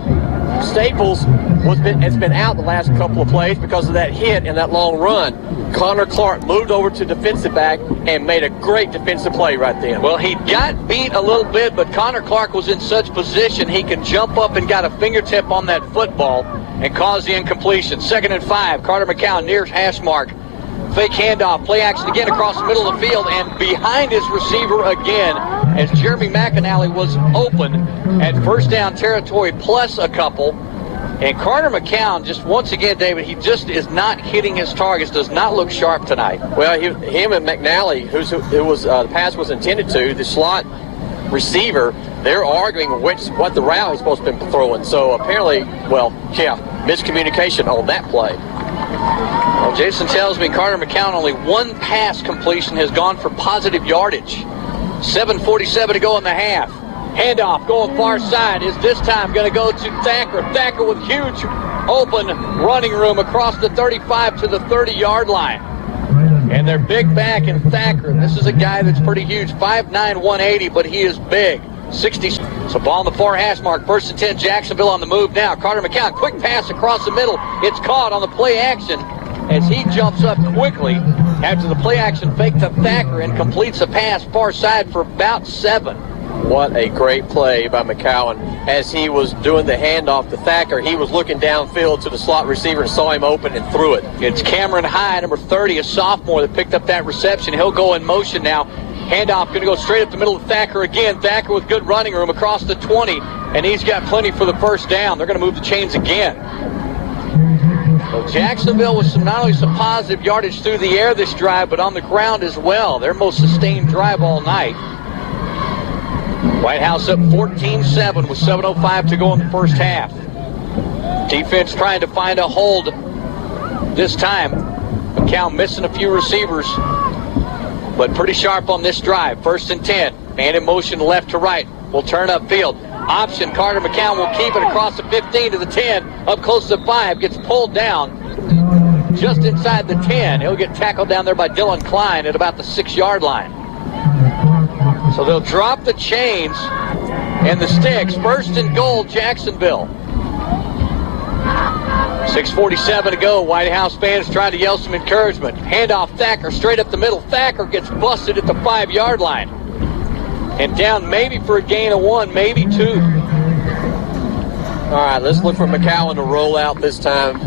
Staples has been out the last couple of plays because of that hit and that long run. Connor Clark moved over to defensive back and made a great defensive play right then. Well, he got beat a little bit, but Connor Clark was in such position he could jump up and got a fingertip on that football and cause the incompletion. 2nd and 5, Carter McCown near hash mark. Fake handoff, play action again across the middle of the field and behind his receiver again as Jeremy McAnally was open at first down territory plus a couple. And Carter McCown, just once again, David, he just is not hitting his targets, does not look sharp tonight. Well, him and McNally, the pass was intended to, the slot receiver, they're arguing what the route is supposed to be throwing. So apparently, miscommunication on that play. Well, Jason tells me Carter McCown, only one pass completion has gone for positive yardage. 7:47 to go in the half. Handoff going far side is this time going to go to Thacker. Thacker with huge open running room across the 35 to the 30-yard line. And they're big back in Thacker. This is a guy that's pretty huge, 5'9", 180, but he is big. 60. So ball on the far hash mark. 1st and 10, Jacksonville on the move now. Carter McCown, quick pass across the middle. It's caught on the play action as he jumps up quickly after the play action fake to Thacker and completes a pass far side for about 7. What a great play by McCowan. As he was doing the handoff to Thacker, he was looking downfield to the slot receiver and saw him open and threw it. It's Cameron Hyde, number 30, a sophomore, that picked up that reception. He'll go in motion now. Handoff going to go straight up the middle of Thacker again. Thacker with good running room across the 20, and he's got plenty for the first down. They're going to move the chains again. So Jacksonville with not only some positive yardage through the air this drive, but on the ground as well. Their most sustained drive all night. Whitehouse up 14-7 with 7:05 to go in the first half. Defense trying to find a hold this time. McCown missing a few receivers, but pretty sharp on this drive. 1st and 10. Man in motion left to right. Will turn upfield. Option. Carter McCown will keep it across the 15 to the 10. Up close to 5. Gets pulled down just inside the 10. He'll get tackled down there by Dylan Klein at about the 6-yard line. So they'll drop the chains and the sticks. 1st and goal, Jacksonville. 6:47 to go. Whitehouse fans trying to yell some encouragement. Handoff Thacker straight up the middle. Thacker gets busted at the 5-yard line. And down maybe for a gain of 1, maybe 2. All right, let's look for McCowan to roll out this time.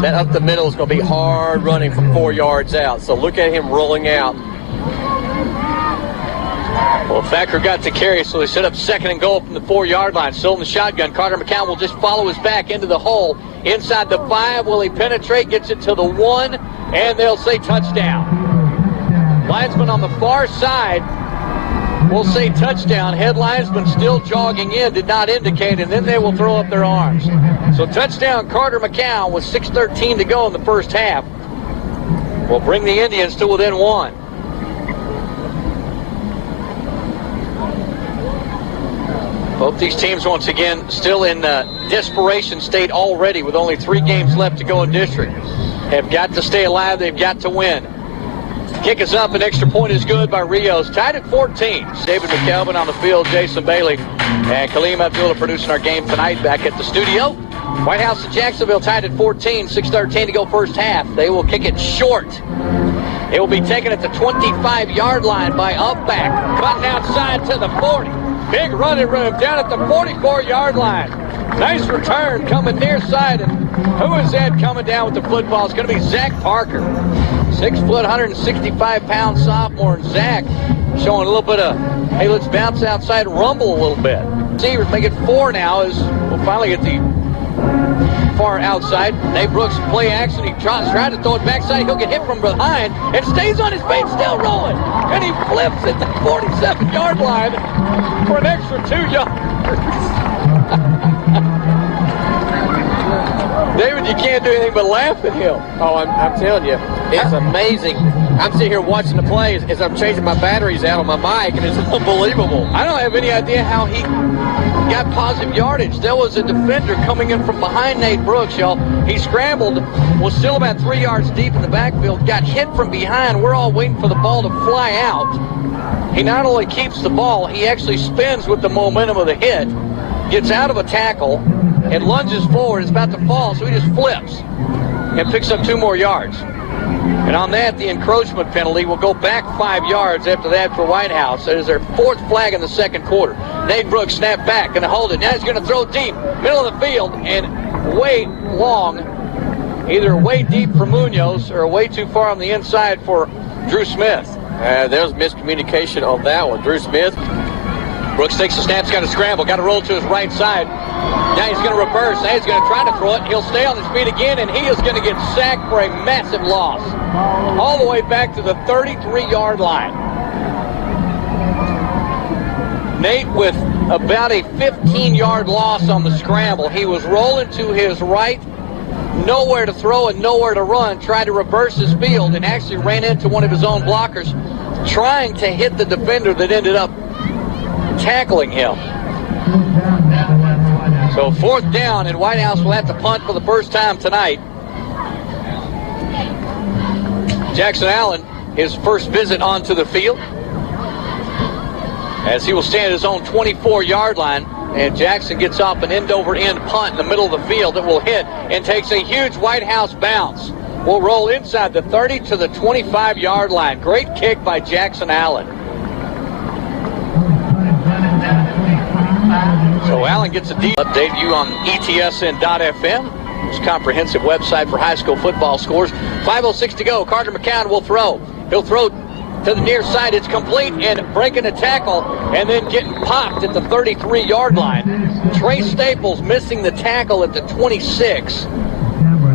That up the middle is going to be hard running from 4 yards out. So look at him rolling out. Well, Thacker got to carry, so they set up 2nd and goal from the 4-yard line. Still in the shotgun. Carter McCown will just follow his back into the hole. Inside the 5, will he penetrate? Gets it to the 1, and they'll say touchdown. Linesman on the far side will say touchdown. Head linesman still jogging in, did not indicate, and then they will throw up their arms. So touchdown Carter McCown with 6:13 to go in the first half. Will bring the Indians to within 1. Both these teams, once again, still in desperation state already with only 3 games left to go in district. Have got to stay alive. They've got to win. Kick is up. An extra point is good by Rios. Tied at 14. David McKelvin on the field. Jason Bailey and Kaleem Abdullah producing our game tonight back at the studio. Whitehouse and Jacksonville tied at 14. 6:13 to go first half. They will kick it short. It will be taken at the 25-yard line by Upback. Cutting outside to the 40. Big running room down at the 44-yard line. Nice return coming near side. And who is that coming down with the football? It's going to be Zach Parker. 6 foot, 165-pound sophomore. And Zach showing a little bit of, hey, let's bounce outside, rumble a little bit. Receivers make it 4 now as we'll finally get the far outside. Nate Brooks play action. He tries to throw it backside. He'll get hit from behind and stays on his feet, still rolling. And he flips at the 47-yard line for an extra 2 yards. David, you can't do anything but laugh at him. Oh, I'm telling you, it's amazing. I'm sitting here watching the plays as I'm changing my batteries out on my mic, and it's unbelievable. I don't have any idea how he got positive yardage. There was a defender coming in from behind Nate Brooks, y'all. He scrambled, was still about 3 yards deep in the backfield, got hit from behind. We're all waiting for the ball to fly out. He not only keeps the ball, he actually spins with the momentum of the hit, gets out of a tackle, and lunges forward. It's about to fall, so he just flips and picks up 2 more yards. And on that, the encroachment penalty will go back 5 yards after that for Whitehouse. That is their 4th flag in the second quarter. Nate Brooks snap back, going to hold it. Now he's going to throw deep, middle of the field, and way long, either way deep for Munoz or way too far on the inside for Drew Smith. There's miscommunication on that one. Drew Smith. Brooks takes the snap, got to scramble, got to roll to his right side. Now he's going to reverse. Now he's going to try to throw it. He'll stay on his feet again, and he is going to get sacked for a massive loss. All the way back to the 33-yard line. Nate with about a 15-yard loss on the scramble. He was rolling to his right, nowhere to throw and nowhere to run, tried to reverse his field, and actually ran into one of his own blockers, trying to hit the defender that ended up tackling him. So 4th down, and Whitehouse will have to punt for the first time tonight. Jackson Allen, his first visit onto the field, as he will stand at his own 24-yard line, and Jackson gets off an end-over-end punt in the middle of the field that will hit and takes a huge Whitehouse bounce. Will roll inside the 30 to the 25-yard line. Great kick by Jackson Allen. So Allen gets a deep update you on ETSN.FM. It's a comprehensive website for high school football scores. 5:06 to go. Carter McCown will throw. He'll throw to the near side. It's complete and breaking a tackle and then getting popped at the 33-yard line. Trey Staples missing the tackle at the 26.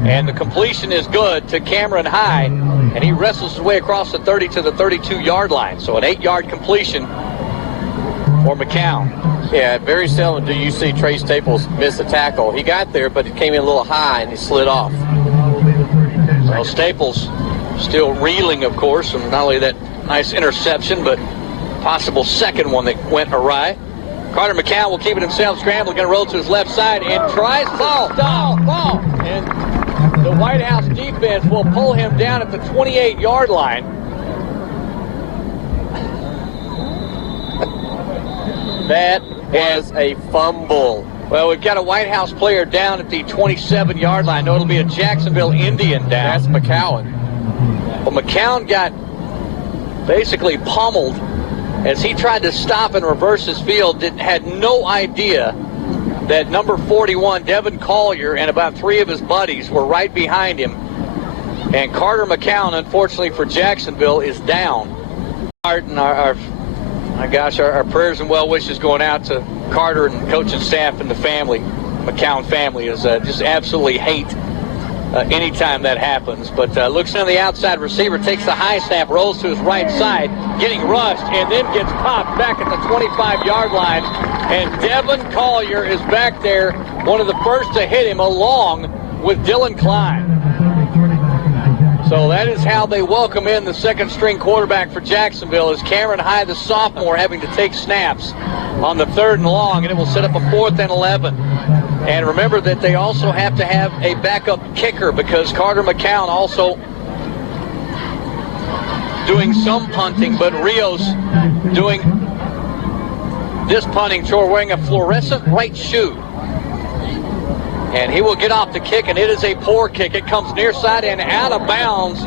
And the completion is good to Cameron High. And he wrestles his way across the 30 to the 32-yard line. So an 8-yard completion for McCown. Yeah, very seldom do you see Trey Staples miss a tackle. He got there, but it came in a little high, and he slid off. Well, Staples still reeling, of course, and not only that nice interception, but possible second one that went awry. Carter McCown will keep it himself, scrambling, going to roll to his left side, and tries ball. And the Whitehouse defense will pull him down at the 28-yard line. That was a fumble. Well, we've got a Whitehouse player down at the 27-yard line. No, it'll be a Jacksonville Indian down. That's McCowan. Well, McCown got basically pummeled as he tried to stop and reverse his field. Had no idea that number 41, Devin Collier, and about 3 of his buddies were right behind him. And Carter McCown, unfortunately for Jacksonville, is down. Our prayers and well wishes going out to Carter and coaching staff and the family. McCown family is just absolutely hate anytime that happens. But looks on the outside receiver, takes the high snap, rolls to his right side, getting rushed, and then gets popped back at the 25-yard line. And Devin Collier is back there, one of the first to hit him, along with Dylan Klein. So that is how they welcome in the second-string quarterback for Jacksonville, is Cameron High, the sophomore, having to take snaps on the 3rd and long, and it will set up a 4th and 11. And remember that they also have to have a backup kicker because Carter McCown also doing some punting, but Rios doing this punting chore wearing a fluorescent white shoe. And he will get off the kick, and it is a poor kick. It comes near side and out of bounds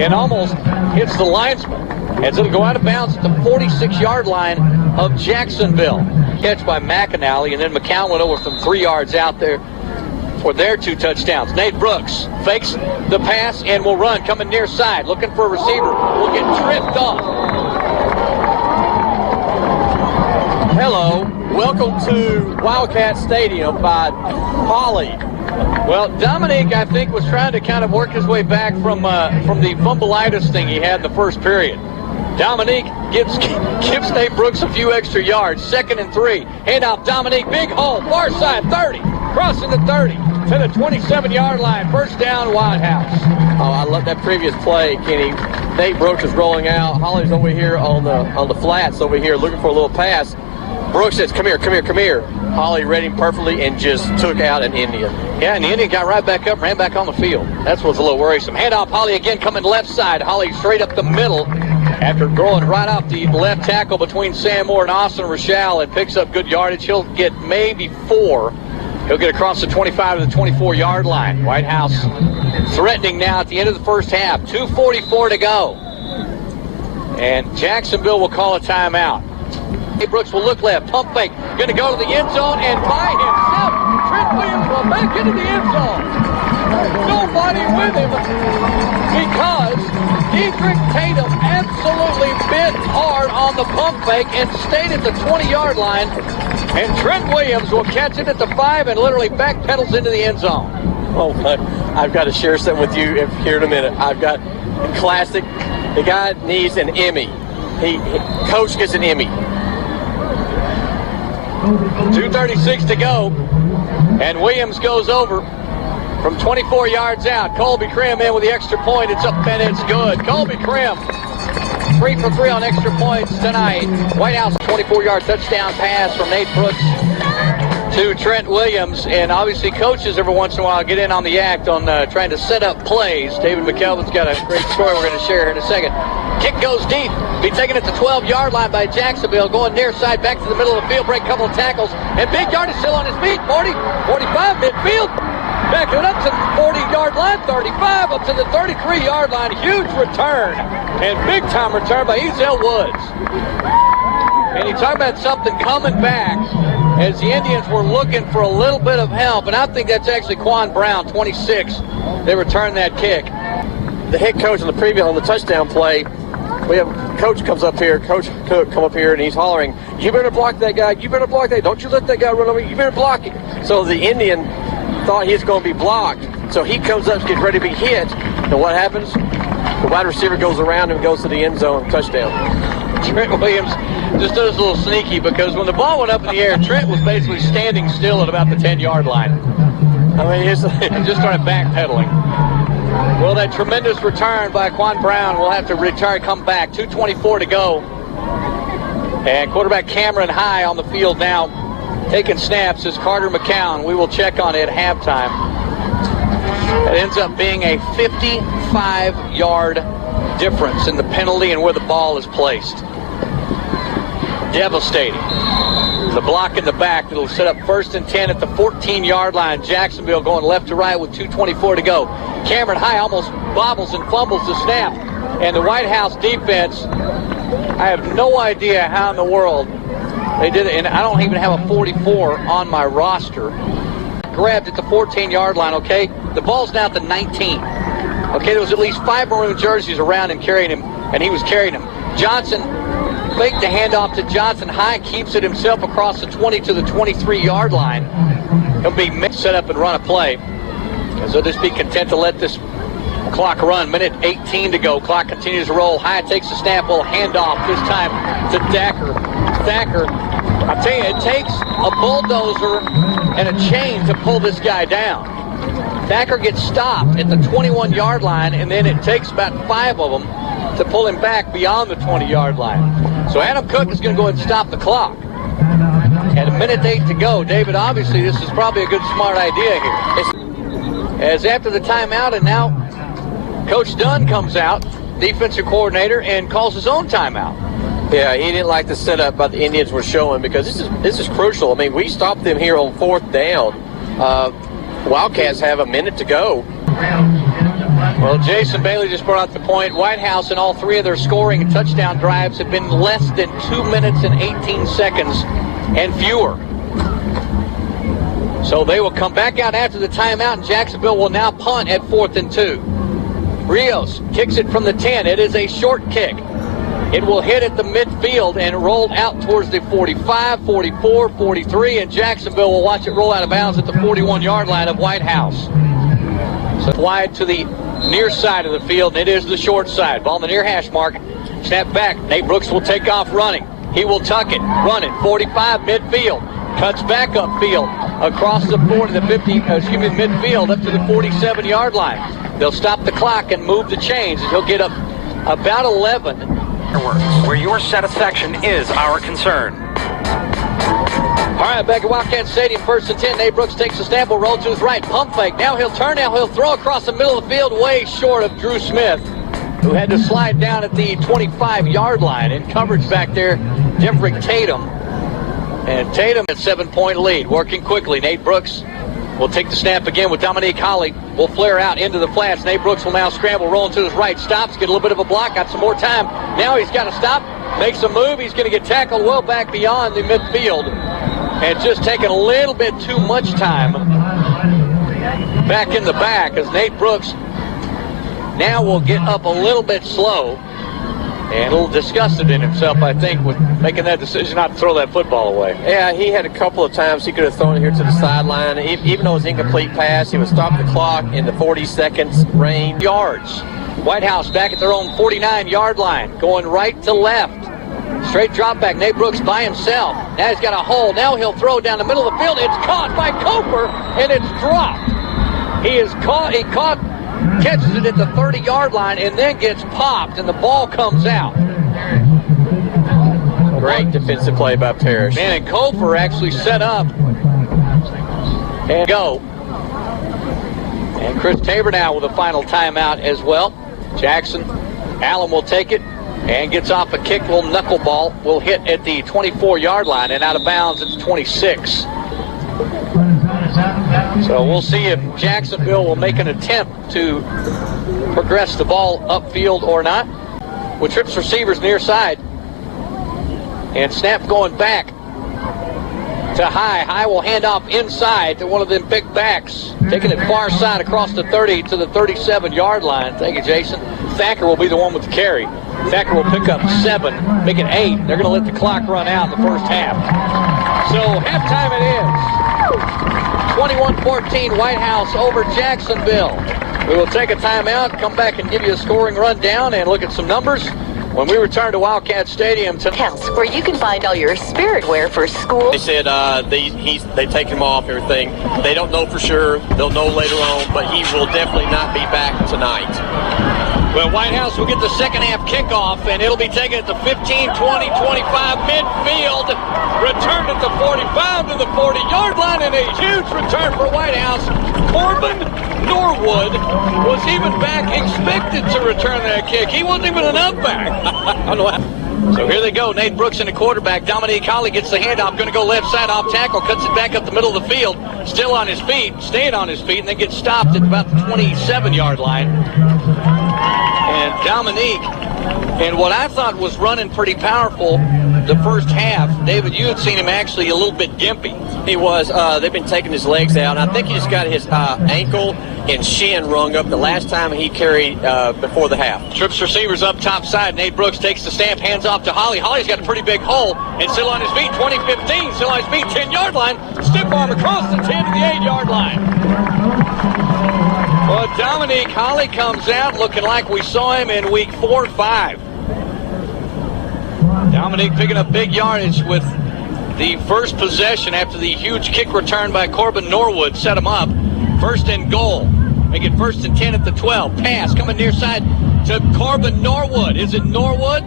and almost hits the linesman. As it'll go out of bounds at the 46-yard line of Jacksonville. catch by McAnally, and then McCown went over from 3 yards out there for their 2 touchdowns. Nate Brooks fakes the pass and will run, coming near side, looking for a receiver. Will get tripped off. Hello, welcome to Wildcat Stadium by Holly. Well, Dominique, I think, was trying to kind of work his way back from the fumbleitis thing he had in the first period. Dominique gives Nate Brooks a few extra yards. 2nd and 3. Handoff, Dominique, big hole, far side, 30. Crossing the 30 to the 27-yard line. First down, Whitehouse. Oh, I love that previous play, Kenny. Nate Brooks is rolling out. Holly's over here on the flats over here looking for a little pass. Brooks says, come here, come here, come here. Holly read him perfectly and just took out an Indian. Yeah, and the Indian got right back up, ran back on the field. That's what's a little worrisome. Handoff, Holly again coming left side. Holly straight up the middle after throwing right off the left tackle between Sam Moore and Austin Rochelle, and picks up good yardage. He'll get maybe 4. He'll get across the 25 to the 24-yard line. Whitehouse threatening now at the end of the first half. 2:44 to go. And Jacksonville will call a timeout. Brooks will look left, pump fake, going to go to the end zone, and by himself, Trent Williams will back into the end zone. Nobody with him because Dietrich Tatum absolutely bit hard on the pump fake and stayed at the 20-yard line, and Trent Williams will catch it at the 5 and literally backpedals into the end zone. Oh, I've got to share something with you here in a minute. I've got a classic. The guy needs an Emmy. Coach gets an Emmy. 2:36 to go, and Williams goes over from 24 yards out. Colby Krim in with the extra point. It's up and it's good. Colby Krim, 3 for 3 on extra points tonight. Whitehouse 24-yard touchdown pass from Nate Brooks to Trent Williams, and obviously coaches every once in a while get in on the act on trying to set up plays. David McKelvin's got a great story we're going to share here in a second. Kick goes deep. Be taken at the 12-yard line by Jacksonville. Going near side back to the middle of the field. Break a couple of tackles. And big yard is still on his feet. 40, 45 midfield. Back it up to the 40-yard line. 35 up to the 33-yard line. Huge return. And big-time return by Ezel Woods. And you talk about something coming back as the Indians were looking for a little bit of help. And I think that's actually Quan Brown, 26. They returned that kick. The head coach on the preview on the touchdown play, we have coach comes up here, Coach Cook come up here, and he's hollering, "You better block that guy. You better block that. Don't you let that guy run over you. You better block it." So the Indian thought he was going to be blocked. So he comes up, gets ready to be hit. And what happens? The wide receiver goes around and goes to the end zone, touchdown. Trent Williams just does a little sneaky because when the ball went up in the air, Trent was basically standing still at about the 10-yard line. I mean, and just started backpedaling. Well, that tremendous return by Quan Brown will have to return, come back. 2:24 to go. And quarterback Cameron High on the field now, taking snaps is Carter McCown. We will check on it at halftime. It ends up being a 55-yard difference in the penalty and where the ball is placed. Devastating. The block in the back that'll set up 1st and 10 at the 14-yard line. Jacksonville going left to right with 2:24 to go. Cameron High almost bobbles and fumbles the snap. And the Whitehouse defense, I have no idea how in the world they did it. And I don't even have a 44 on my roster. Grabbed at the 14-yard line, okay? The ball's now at the 19. Okay, there was at least 5 maroon jerseys around him carrying him, and he was carrying him. Johnson faked the handoff to Johnson. High keeps it himself across the 20 to the 23-yard line. He'll be set up and run a play. So they'll just be content to let this clock run. Minute 18 to go. Clock continues to roll. High takes the snap. Will handoff this time to Thacker. I tell you, it takes a bulldozer and a chain to pull this guy down. Thacker gets stopped at the 21-yard line, and then it takes about 5 of them to pull him back beyond the 20-yard line. So Adam Cook is going to go ahead and stop the clock. At a minute 8 to go, David, obviously this is probably a good, smart idea here. As after the timeout, and now Coach Dunn comes out, defensive coordinator, and calls his own timeout. Yeah, he didn't like the setup but the Indians were showing because this is crucial. I mean, we stopped them here on 4th down. Wildcats have a minute to go. Well, Jason Bailey just brought out the point. Whitehouse in all 3 of their scoring and touchdown drives have been less than 2 minutes and 18 seconds and fewer. So they will come back out after the timeout, and Jacksonville will now punt at 4th and 2. Rios kicks it from the 10. It is a short kick. It will hit at the midfield and roll out towards the 45, 44, 43, and Jacksonville will watch it roll out of bounds at the 41-yard line of Whitehouse. So wide to the near side of the field, and it is the short side. Ball on the near hash mark. Snap back. Nate Brooks will take off running. He will tuck it, run it, 45 midfield. Cuts back upfield across the 40 to the 50, midfield up to the 47-yard line. They'll stop the clock and move the chains. He'll get up about 11. Where your satisfaction is our concern. All right, back at Wildcat Stadium, 1st and 10. Nate Brooks takes the snap, will roll to his right, pump fake. Now he'll turn, now he'll throw across the middle of the field, way short of Drew Smith, who had to slide down at the 25-yard line. In coverage back there, Devrick Tatum. And Tatum at 7-point lead, working quickly. Nate Brooks will take the snap again with Dominique Holly. Will flare out into the flats. Nate Brooks will now scramble, rolling to his right. Stops, get a little bit of a block, got some more time. Now he's got to stop, makes a move. He's going to get tackled well back beyond the midfield. And just taking a little bit too much time back in the back, as Nate Brooks now will get up a little bit slow. And a little disgusted in himself, I think, with making that decision not to throw that football away. Yeah, he had a couple of times he could have thrown it here to the sideline. Even though it was an incomplete pass, he would stop the clock in the 40 seconds range. Yards. Whitehouse back at their own 49-yard line, going right to left. Straight drop back. Nate Brooks by himself. Now he's got a hole. Now he'll throw down the middle of the field. It's caught by Coper, and it's dropped. He catches it at the 30-yard line and then gets popped, and the ball comes out. Great defensive play by Parrish. Man, and Coper actually set up and go. And Chris Tabor now with a final timeout as well. Allen will take it and gets off a kick. Little knuckleball will hit at the 24-yard line and out of bounds at the 26. So we'll see if Jacksonville will make an attempt to progress the ball upfield or not. With trips receivers near side. And snap going back to High. High will hand off inside to one of them big backs. Taking it far side across the 30 to the 37-yard line. Thank you, Jason. Thacker will be the one with the carry. Thacker will pick up 7, make it 8. They're going to let the clock run out in the first half. So halftime it is. 21-14 Whitehouse over Jacksonville. We will take a timeout, come back and give you a scoring rundown and look at some numbers when we return to Wildcat Stadium tonight. House, where you can find all your spirit wear for school. They said they've taken him off, everything. They don't know for sure. They'll know later on, but he will definitely not be back tonight. Well, Whitehouse will get the second half kickoff, and it'll be taken at the 15, 20, 25 midfield. Returned at the 45 to the 40-yard line, and a huge return for Whitehouse. Corbin Norwood was even back expected to return that kick. He wasn't even an up back. So here they go. Nate Brooks in the quarterback. Dominique Holly gets the handoff. Going to go left side off tackle. Cuts it back up the middle of the field. Still on his feet. Staying on his feet. And then gets stopped at about the 27-yard line. And Dominique, and what I thought was running pretty powerful the first half, David, you had seen him actually a little bit gimpy. He was. They've been taking his legs out. And I think he just got his ankle and shin rung up the last time he carried before the half. Trips receivers up top side. Nate Brooks takes the snap, hands off to Holly. Holly's got a pretty big hole and still on his feet. 20-15, still on his feet, 10-yard line. Stiff arm across the 10 to the 8-yard line. Well, Dominique Holly comes out looking like we saw him in week 4 and 5. Dominique picking up big yardage with the first possession after the huge kick return by Corbin Norwood set him up. First and goal. Make it 1st and 10 at the 12. Pass coming near side to Corbin Norwood. Is it Norwood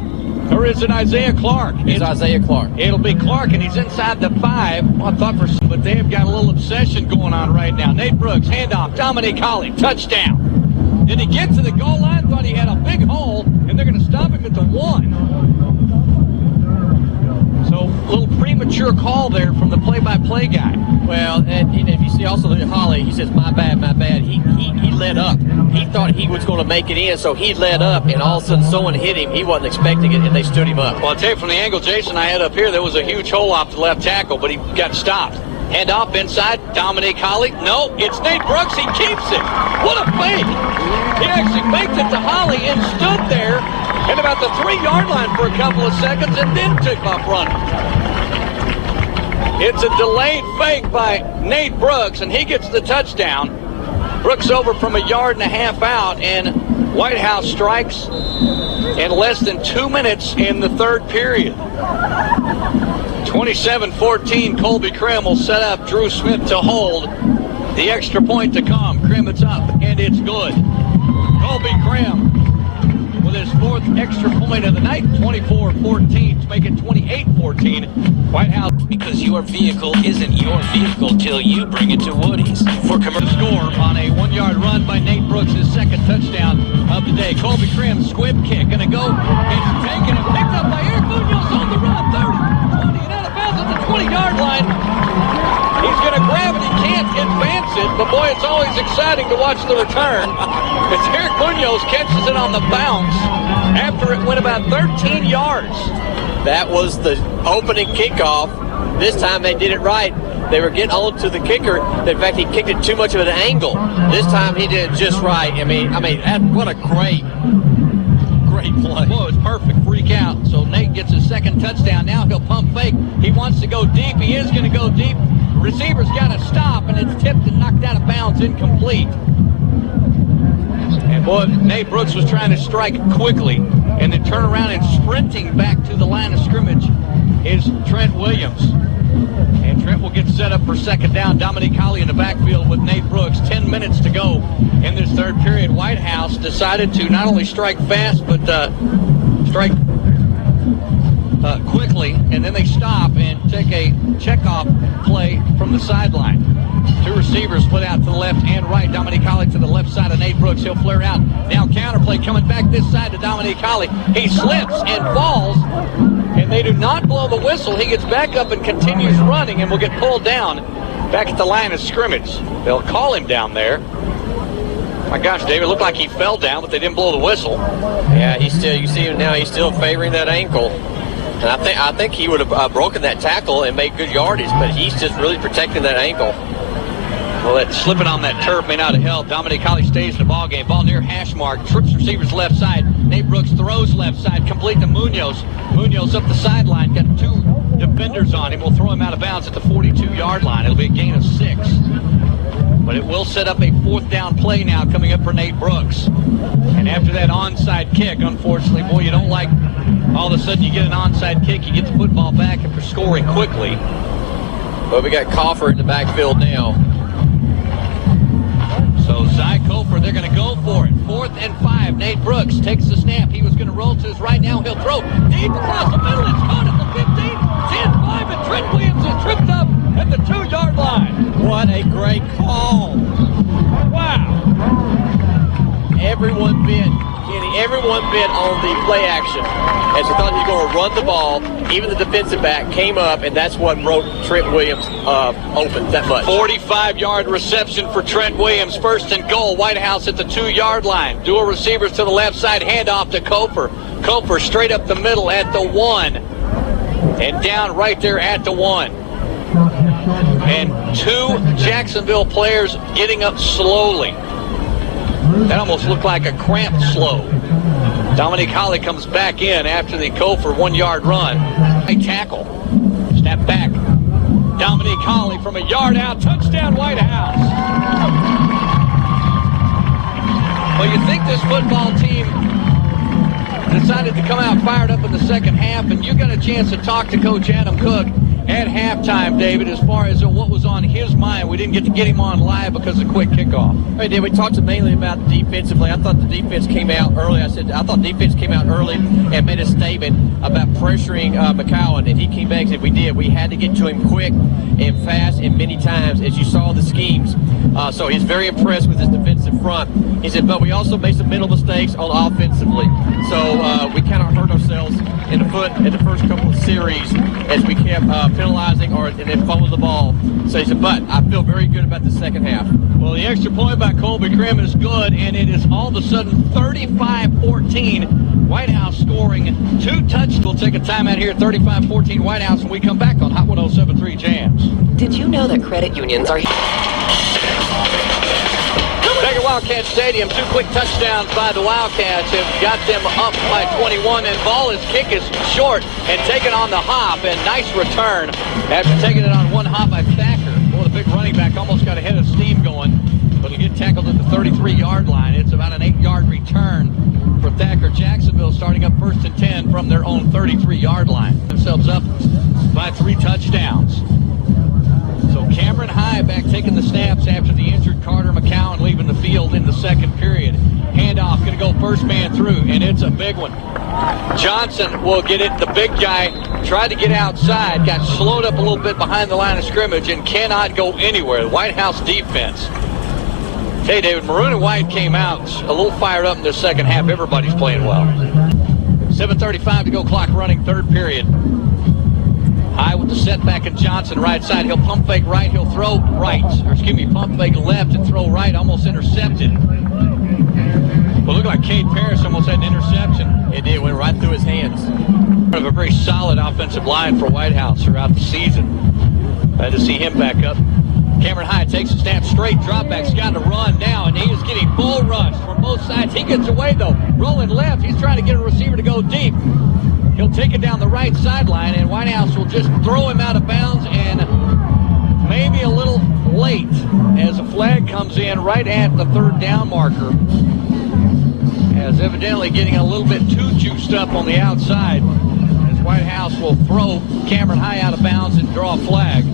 or is it Isaiah Clark? It's Isaiah Clark. It'll be Clark, and he's inside the 5. Well, I thought for some, but they've got a little obsession going on right now. Nate Brooks, handoff, Dominique Holly, touchdown. Did he get to the goal line? Thought he had a big hole, and they're going to stop him at the 1. So a little premature call there from the play-by-play guy. Well, and if you see also look at Holly, he says, my bad, my bad. He let led up. He thought he was going to make it in, so he led up, and all of a sudden someone hit him. He wasn't expecting it, and they stood him up. Well, I'll tell you from the angle Jason I had up here, there was a huge hole off the left tackle, but he got stopped. Hand off inside, Dominique Holly. No, it's Nate Brooks. He keeps it. What a fake. He actually faked it to Holly and stood there at about the 3-yard line for a couple of seconds and then took off running. It's a delayed fake by Nate Brooks, and he gets the touchdown. Brooks over from 1.5 yards out, and Whitehouse strikes in less than 2 minutes in the third period. 27-14, Colby Krim will set up Drew Smith to hold. The extra point to come. Krim, it's up, and it's good. Colby Krim with his 4th extra point of the night, 24-14 to make it 28-14. Whitehouse. Because your vehicle isn't your vehicle till you bring it to Woody's. For commercial score on a 1-yard run by Nate Brooks, his 2nd touchdown of the day. Colby Krim, squib kick, gonna go. It's taken and picked up by Eric Munoz on the run. 30, 20, and out of bounds at the 20-yard line. He's gonna grab it, he can't advance it, but boy, it's always exciting to watch the return. It's Eric Munoz catches it on the bounce after it went about 13 yards. That was the opening kickoff. This time they did it right. They were getting on to the kicker. In fact, he kicked it too much of an angle. This time he did it just right. I mean, what a great play. Well, it was perfect. Freak out. So Nate gets his 2nd touchdown. Now he'll pump fake. He wants to go deep. He is going to go deep. Receiver's got to stop, and it's tipped and knocked out of bounds, incomplete. And boy, Nate Brooks was trying to strike quickly and then turn around and sprinting back to the line of scrimmage is Trent Williams. And Trent will get set up for 2nd down. Dominique Holly in the backfield with Nate Brooks. 10 minutes to go in this third period. Whitehouse decided to not only strike fast, but strike quickly. And then they stop and take a checkoff play from the sideline. 2 receivers split out to the left and right. Dominique Holly to the left side of Nate Brooks. He'll flare out. Now counterplay coming back this side to Dominique Holly. He slips and falls, and they do not blow the whistle. He gets back up and continues running and will get pulled down back at the line of scrimmage. They'll call him down there. My gosh, David, it looked like he fell down, but they didn't blow the whistle. Yeah, you see him now. He's still favoring that ankle. And I think he would have broken that tackle and made good yardage, but he's just really protecting that ankle. Well, that slipping on that turf may not have helped. Dominique Holly stays in the ball game. Ball near hash mark. Trips receivers left side. Nate Brooks throws left side. Complete to Munoz. Munoz up the sideline. Got 2 defenders on him. We'll throw him out of bounds at the 42-yard line. It'll be a gain of 6. But it will set up a 4th down play now coming up for Nate Brooks. And after that onside kick, unfortunately, boy, you don't like all of a sudden you get an onside kick, you get the football back after scoring quickly. But we got Coffer in the backfield now. So Zy Kofer, they're going to go for it. 4th and 5. Nate Brooks takes the snap. He was going to roll to his right. Now he'll throw deep across the middle. It's caught at the 15, 10, 5, and Trent Williams is tripped up at the 2-yard line. What a great call. Wow. Everyone bit on the play action. As they thought he was going to run the ball, even the defensive back came up, and that's what broke Trent Williams open that much. 45-yard reception for Trent Williams. 1st and goal. Whitehouse at the 2-yard line. Dual receivers to the left side. Handoff to Kofer. Kofer straight up the middle at the 1. And down right there at the 1. And 2 Jacksonville players getting up slowly. That almost looked like a cramped slow. Dominique Holly comes back in after the Kofer 1-yard run. A tackle. Snap back. Dominique Holly from 1 yard out. Touchdown, Whitehouse. Well, you think this football team decided to come out fired up in the second half, and you got a chance to talk to Coach Adam Cook at halftime, David, as far as what was on his mind. We didn't get to get him on live because of quick kickoff. Hey, we talked mainly about defensively. I thought the defense came out early. I thought defense came out early and made a statement about pressuring McCowan, and he came back and said, we had to get to him quick and fast and many times, as you saw the schemes. So he's very impressed with his defensive front. He said, but we also made some mental mistakes on offensively. So we kind of hurt ourselves in the foot in the first couple of series as we kept penalizing and then fumbling the ball. So he said, but I feel very good about the second half. Well, the extra point by Colby Krim is good, and it is all of a sudden 35-14. Whitehouse scoring 2 touchdowns. We'll take a timeout here at 35-14 Whitehouse, and we come back on Hot 107.3 Jams. Did you know that credit unions are... Back at Wildcat Stadium, 2 quick touchdowns by the Wildcats have got them up by 21, and ball is kick is short and taken on the hop, and nice return after taking it on one hop by Thacker. Boy, the big running back almost got ahead of steam going, but he'll get tackled at the 33-yard line. It's about an 8-yard return for Thacker. Jacksonville starting up 1st and 10 from their own 33-yard line. Themselves up by 3 touchdowns. So Cameron High back taking the snaps after the injured Carter McCown leaving the field in the second period. Handoff going to go first man through, and it's a big one. Johnson will get it. The big guy tried to get outside, got slowed up a little bit behind the line of scrimmage, and cannot go anywhere. The Whitehouse defense. Hey, David, Maroon and White came out a little fired up in the second half. Everybody's playing well. 7:35 to go, clock running, 3rd period. High with the setback, and Johnson right side. He'll pump fake right, he'll throw right. Pump fake left and throw right, almost intercepted. Well, looked like Cade Parrish almost had an interception. It did, went right through his hands. Part of a very solid offensive line for Whitehouse throughout the season. Glad to see him back up. Cameron High takes a snap straight, dropback's got to run now, and he is getting bull rushed from both sides. He gets away though, rolling left. He's trying to get a receiver to go deep. He'll take it down the right sideline, and Whitehouse will just throw him out of bounds, and maybe a little late as a flag comes in right at the 3rd down marker. As evidently getting a little bit too juiced up on the outside, as Whitehouse will throw Cameron High out of bounds and draw a flag.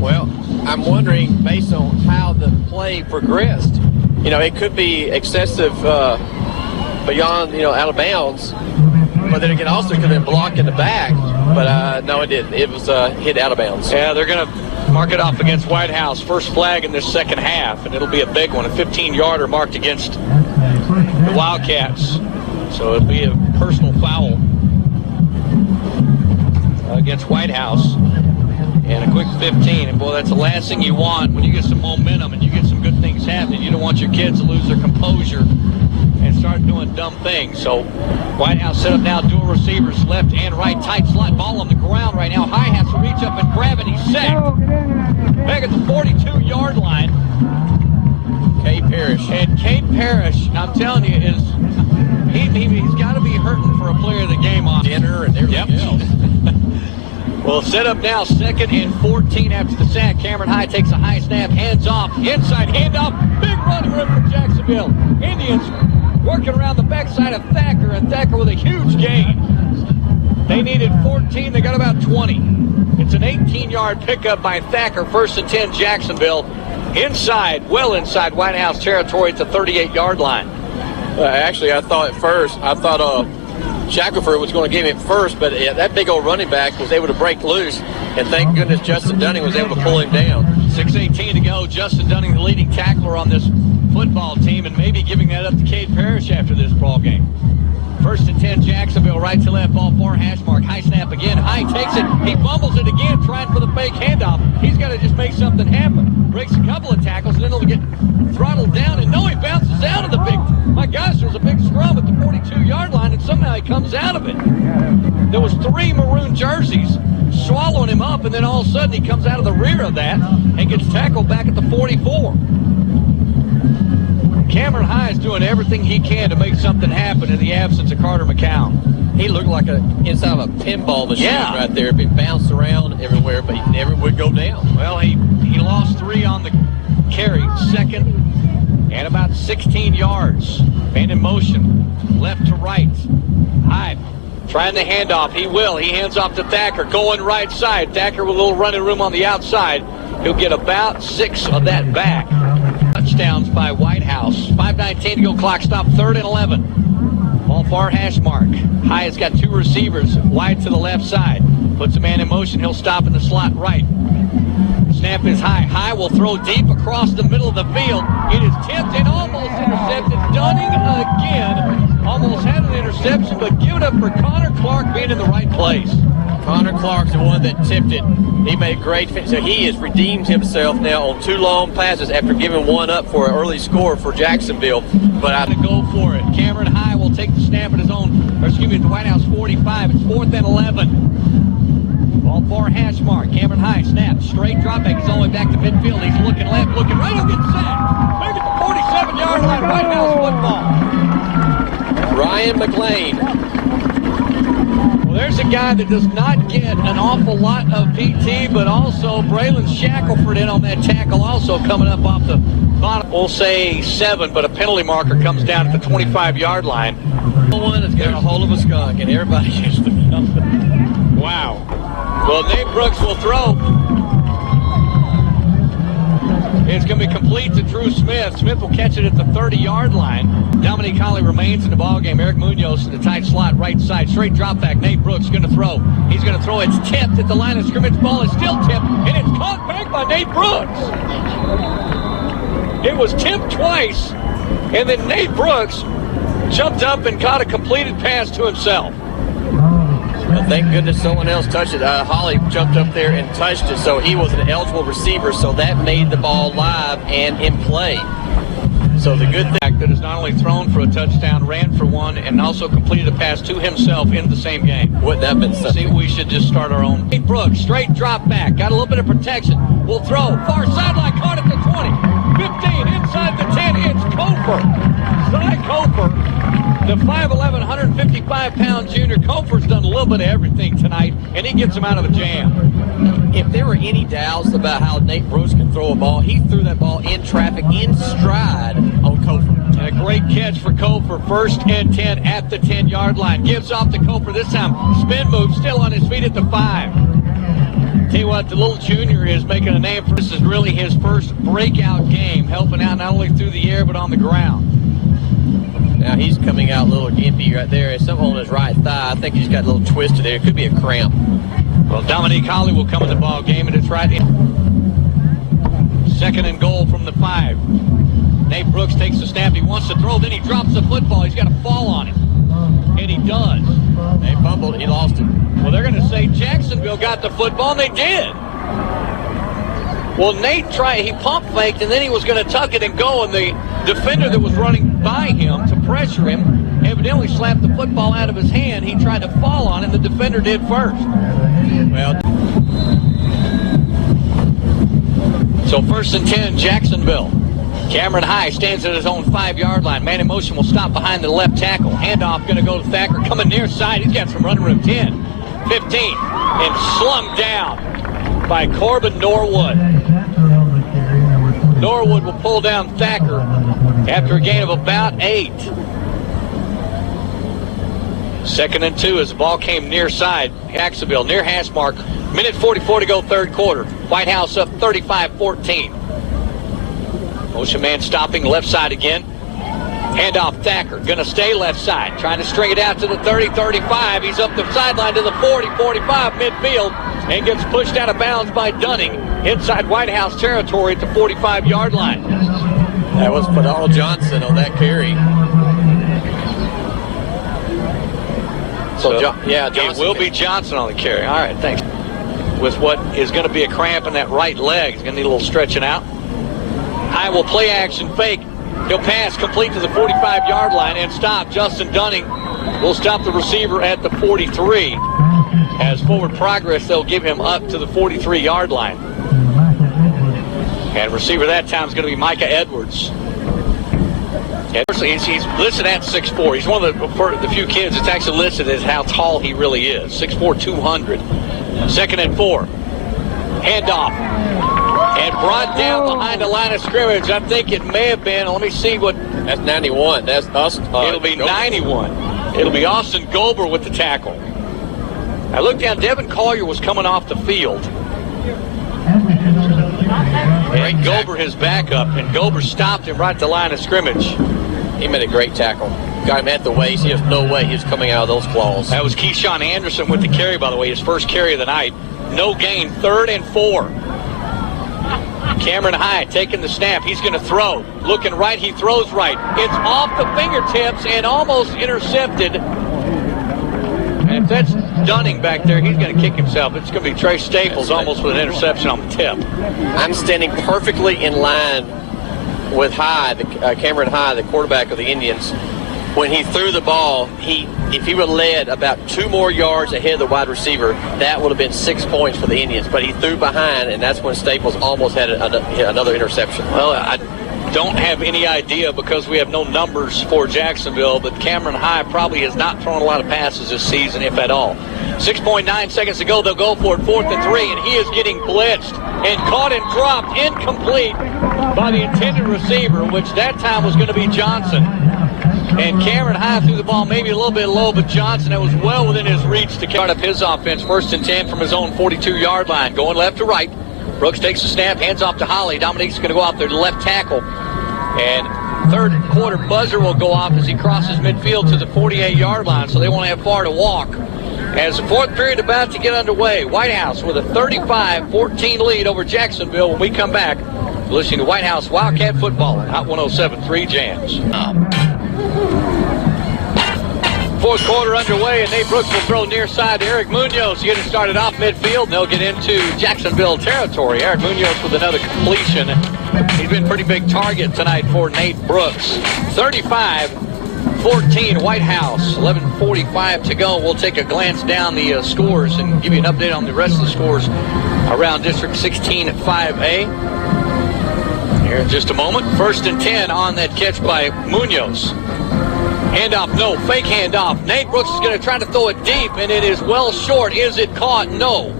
Well, I'm wondering, based on how the play progressed, it could be excessive beyond, out of bounds. But then it also could have been blocked in the back. But no, it didn't. It was hit out of bounds. Yeah, they're going to mark it off against Whitehouse. First flag in this second half, and it'll be a big one. A 15-yarder marked against the Wildcats. So it'll be a personal foul against Whitehouse. And a quick 15. And, boy, that's the last thing you want when you get some momentum and you get some good things happening. You don't want your kids to lose their composure and start doing dumb things. So Whitehouse set up now, dual receivers, left and right, tight slot, ball on the ground right now. High has to reach up and grab it. He's sacked. Back at the 42-yard line. Cade Parrish. And Cade Parrish, I'm telling you, he's got to be hurting for a player of the game on dinner and everything else. Well, set up now, 2nd and 14 after the sack. Cameron High takes a high snap, hands off, inside handoff, big running room for Jacksonville. Indians working around the backside of Thacker, and Thacker with a huge gain. They needed 14, they got about 20. It's an 18-yard pickup by Thacker, 1st and 10 Jacksonville. Inside, well inside Whitehouse territory at the 38-yard line. Actually, I thought Shackelford was going to give him first, but that big old running back was able to break loose, and thank goodness Justin Dunning was able to pull him down. 6:18 to go. Justin Dunning, the leading tackler on this football team, and maybe giving that up to Cade Parrish after this ball game. 1st and 10 Jacksonville, right to left, ball far hash mark. High snap again. High takes it. He fumbles it again, trying for the fake handoff. He's got to just make something happen. Breaks a couple of tackles, and then he'll get throttled down, and no, he bounces out of the big. My gosh, there's a big scrum at the 42-yard line, and somehow he comes out of it. There was 3 maroon jerseys swallowing him up, and then all of a sudden he comes out of the rear of that and gets tackled back at the 44. Cameron High is doing everything he can to make something happen in the absence of Carter McCown. He looked like inside of a pinball machine right there. It bounced around everywhere, but he never would go down. Well, he lost 3 on the carry, 2nd and about 16 yards. Man in motion, left to right. High trying the handoff. He will. He hands off to Thacker, going right side. Thacker with a little running room on the outside. He'll get about 6 of that back. Touchdowns by Whitehouse. 5:19 to go, clock stop, 3rd and 11. Ball far hash mark. High has got 2 receivers wide to the left side. Puts a man in motion. He'll stop in the slot right. Snap is High. High will throw deep across the middle of the field. It is tipped and almost intercepted. Dunning again almost had an interception. interception, but give it up for Connor Clark being in the right place. Connor Clark's the one that tipped it. He made great finish. So he has redeemed himself now on 2 long passes after giving one up for an early score for Jacksonville. But I'm going to go for it. Cameron High will take the snap at his own, at the Whitehouse 45. It's 4th and 11. Ball far hash mark. Cameron High snap. Straight drop back. He's all the way back to midfield. He's looking left, looking right. He'll get sacked. Back at the 47-yard line. Whitehouse football. Ryan McLean. Well, there's a guy that does not get an awful lot of PT, but also Braylon Shackelford in on that tackle, also coming up off the bottom. We'll say 7, but a penalty marker comes down at the 25-yard line. One has got a hold of a skunk, and everybody gets to know. Wow. Well, Nate Brooks will throw. It's going to be complete to Drew Smith. Smith will catch it at the 30-yard line. Dominique Holly remains in the ballgame. Eric Munoz in the tight slot, right side. Straight drop back. Nate Brooks going to throw. He's going to throw. It's tipped at the line of scrimmage. Ball is still tipped, and it's caught back by Nate Brooks. It was tipped twice, and then Nate Brooks jumped up and caught a completed pass to himself. Well, thank goodness someone else touched it. Holly jumped up there and touched it, so he was an eligible receiver, so that made the ball live and in play. So the good thing that is not only thrown for a touchdown, ran for one, and also completed a pass to himself in the same game. Wouldn't that have been something? See, we should just start our own. Nate Brooks, straight drop back, got a little bit of protection. Will throw, far sideline, caught at the 20, 15, inside the 10, it's Cofer. Cy Cofer, the 5'11", 155-pound junior. Cofer's done a little bit of everything tonight, and he gets him out of a jam. If there were any doubts about how Nate Brooks can throw a ball, he threw that ball in traffic, in stride on Cofer. And a great catch for Cofer. 1st and 10 at the 10-yard line. Gives off to Cofer this time. Spin move, still on his feet at the 5. Tell you what, the little junior is making a name for this. Is really his first breakout game, helping out not only through the air but on the ground. Now he's coming out a little gimpy right there. It's something on his right thigh. I think he's got a little twisted there. It could be a cramp. Well, Dominique Holly will come in the ball game, and it's right in. 2nd and goal from the 5. Nate Brooks takes the snap. He wants to throw, then he drops the football. He's got to fall on it, and he does. They fumbled. He lost it. Well, they're going to say Jacksonville got the football, and they did. Well, Nate tried, he pump faked, and then he was going to tuck it and go, and the defender that was running by him to pressure him evidently slapped the football out of his hand. He tried to fall on it, and the defender did first. Well, so 1st and 10, Jacksonville. Cameron High stands at his own 5-yard line. Man in motion will stop behind the left tackle. Handoff going to go to Thacker. Coming near side. He's got some running room. 10, 15, and slung down by Corbin Norwood. Norwood will pull down Thacker after a gain of about 8. 2nd and 2 as the ball came near side. Jacksonville near hash mark. Minute 44 to go, 3rd quarter. Whitehouse up 35-14. Motion man stopping left side again. Handoff Thacker. Going to stay left side. Trying to string it out to the 30-35. He's up the sideline to the 40-45 midfield and gets pushed out of bounds by Dunning inside Whitehouse territory at the 45-yard line. That was Fidel Johnson on that carry. So Johnson. It will be Johnson on the carry. All right, thanks. With what is going to be a cramp in that right leg. He's going to need a little stretching out. High will play action fake. He'll pass complete to the 45-yard line and stop. Justin Dunning will stop the receiver at the 43. As forward progress, they'll give him up to the 43-yard line. And receiver that time is going to be Micah Edwards. He's listed at 6'4". He's one of the few kids that's actually listed as how tall he really is. 6'4", 200. 2nd and 4. Handoff. And brought down behind the line of scrimmage. I think it may have been, let me see what. That's 91. That's us. It'll be 91. It'll be Austin Gober with the tackle. I looked down, Devin Collier was coming off the field. And Gober his backup, and Gober stopped him right at the line of scrimmage. He made a great tackle. Got him at the waist. He has no way he was coming out of those claws. That was Keyshawn Anderson with the carry, by the way, his first carry of the night. No gain, 3rd and 4. Cameron High taking the snap. He's going to throw. Looking right, he throws right. It's off the fingertips and almost intercepted. And if that's Dunning back there, he's going to kick himself. It's going to be Trey Staples almost with an interception on the tip. I'm standing perfectly in line with High, Cameron High, the quarterback of the Indians. When he threw the ball, if he would have led about 2 more yards ahead of the wide receiver, that would have been 6 points for the Indians. But he threw behind, and that's when Staples almost had another interception. Well, I don't have any idea because we have no numbers for Jacksonville, but Cameron High probably has not thrown a lot of passes this season, if at all. 6.9 seconds to go. They'll go for it 4th and 3, and he is getting blitzed and caught and dropped incomplete by the intended receiver, which that time was going to be Johnson. And Cameron High threw the ball maybe a little bit low, but Johnson, that was well within his reach to start up his offense. 1st and 10 from his own 42-yard line. Going left to right. Brooks takes the snap, hands off to Holly. Dominique's going to go out there to left tackle. And 3rd quarter buzzer will go off as he crosses midfield to the 48-yard line, so they won't have far to walk. As the 4th period about to get underway, Whitehouse with a 35-14 lead over Jacksonville. When we come back, you're listening to Whitehouse Wildcat Football on Hot 107.3 Jams. 4th quarter underway, and Nate Brooks will throw near side to Eric Munoz to get it started off midfield, and they'll get into Jacksonville territory. Eric Munoz with another completion. He's been a pretty big target tonight for Nate Brooks. 35-14 Whitehouse, 11:45 to go. We'll take a glance down the scores and give you an update on the rest of the scores around District 16 5A. Here in just a moment. 1st and 10 on that catch by Munoz. Handoff, no. Fake handoff. Nate Brooks is going to try to throw it deep, and it is well short. Is it caught? No.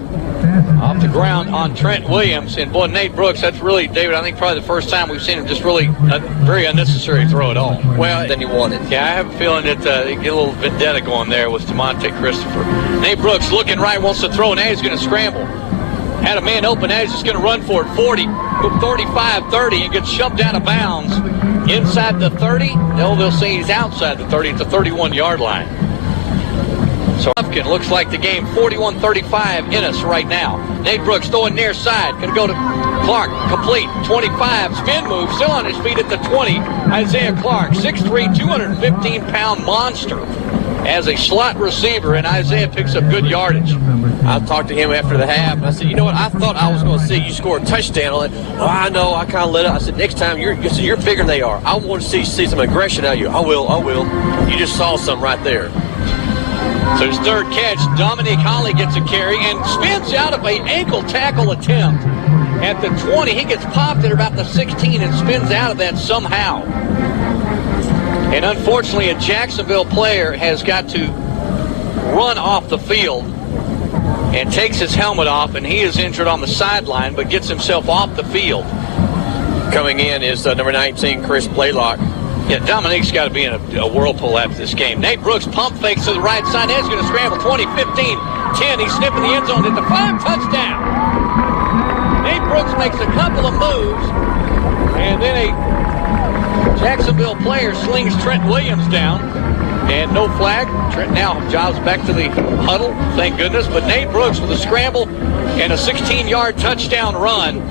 Off the ground on Trent Williams. And, boy, Nate Brooks, that's really, David, I think probably the first time we've seen him just really a very unnecessary throw at all. Well, than he wanted. Yeah, I have a feeling that he get a little vendetta going there with DeMonte Christopher. Nate Brooks looking right, wants to throw, and now he's going to scramble. Had a man open, now he's just going to run for it. 40, 35, 30, and gets shoved out of bounds. Inside the 30, they'll say he's outside the 30 at the 31-yard line. So Hopkins looks like the game 41-35 in us right now. Nate Brooks throwing near side, going to go to Clark, complete, 25, spin move, still on his feet at the 20. Isaiah Clark, 6'3", 215-pound monster as a slot receiver, and Isaiah picks up good yardage. I talked to him after the half, and I said, you know what, I thought I was going to see you score a touchdown on it. Oh, I know, I kind of let it. I said, next time, you're bigger than they are. I want to see some aggression out of you. I will. You just saw some right there. So his 3rd catch, Dominique Holly gets a carry and spins out of an ankle tackle attempt at the 20. He gets popped at about the 16 and spins out of that somehow. And unfortunately, a Jacksonville player has got to run off the field and takes his helmet off, and he is injured on the sideline, but gets himself off the field. Coming in is number 19, Chris Blaylock. Yeah, Dominique's got to be in a whirlpool after this game. Nate Brooks pump fakes to the right side. He's going to scramble 20, 15, 10. He's sniffing the end zone at the 5, touchdown. Nate Brooks makes a couple of moves, and then a Jacksonville player slings Trent Williams down, and no flag. Trent now jobs back to the huddle, thank goodness. But Nate Brooks with a scramble and a 16-yard touchdown run.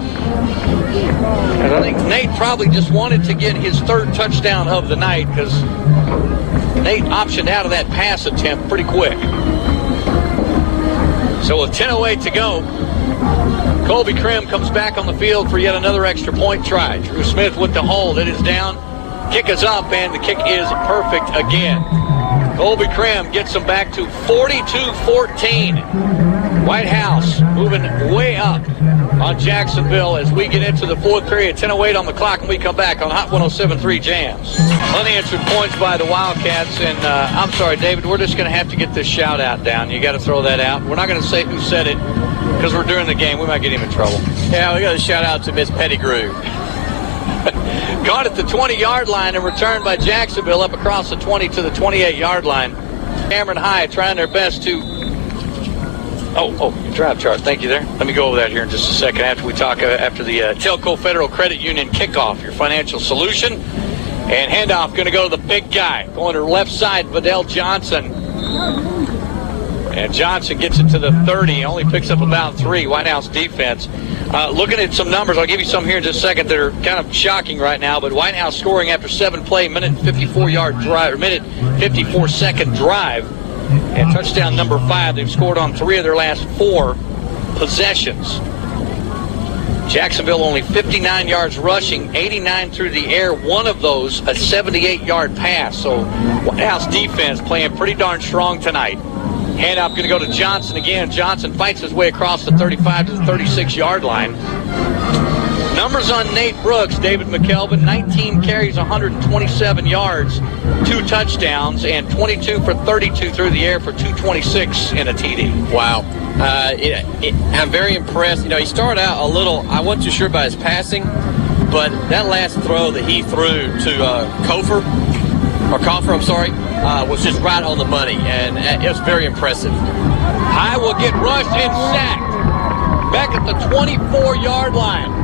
And I think Nate probably just wanted to get his 3rd touchdown of the night because Nate optioned out of that pass attempt pretty quick. So with 10:08 to go, Colby Krim comes back on the field for yet another extra point try. Drew Smith with the hold. It is down. Kick is up, and the kick is perfect again. Colby Krim gets them back to 42-14. Whitehouse moving way up on Jacksonville as we get into the 4th period. 10:08 on the clock, and we come back on Hot 107.3 Jams. Unanswered points by the Wildcats, and I'm sorry, David, we're just going to have to get this shout-out down. You got to throw that out. We're not going to say who said it because we're during the game. We might get him in trouble. Yeah, we got a shout-out to Miss Pettigrew. Caught at the 20-yard line and returned by Jacksonville up across the 20 to the 28-yard line. Cameron High trying their best to... Oh, drive chart. Thank you there. Let me go over that here in just a second after we talk after the Telco Federal Credit Union kickoff, your financial solution. And handoff going to go to the big guy. Going to the left side, Vidal Johnson. And Johnson gets it to the 30, only picks up about 3. Whitehouse defense. Looking at some numbers, I'll give you some here in just a second that are kind of shocking right now, but Whitehouse scoring after 7 play, minute 54-yard drive, or minute 54-second drive, and touchdown number 5. They've scored on 3 of their last 4 possessions. Jacksonville only 59 yards rushing, 89 through the air, one of those a 78-yard pass. So Whitehouse defense playing pretty darn strong tonight. Handoff going to go to Johnson again. Johnson fights his way across the 35 to the 36-yard line. Numbers on Nate Brooks, David McKelvin, 19 carries, 127 yards, 2 touchdowns, and 22 for 32 through the air for 226 in a TD. Wow. I'm very impressed. He started out a little, I wasn't too sure about his passing, but that last throw that he threw to Coffer, was just right on the money, and it was very impressive. High will get rushed and sacked back at the 24-yard line.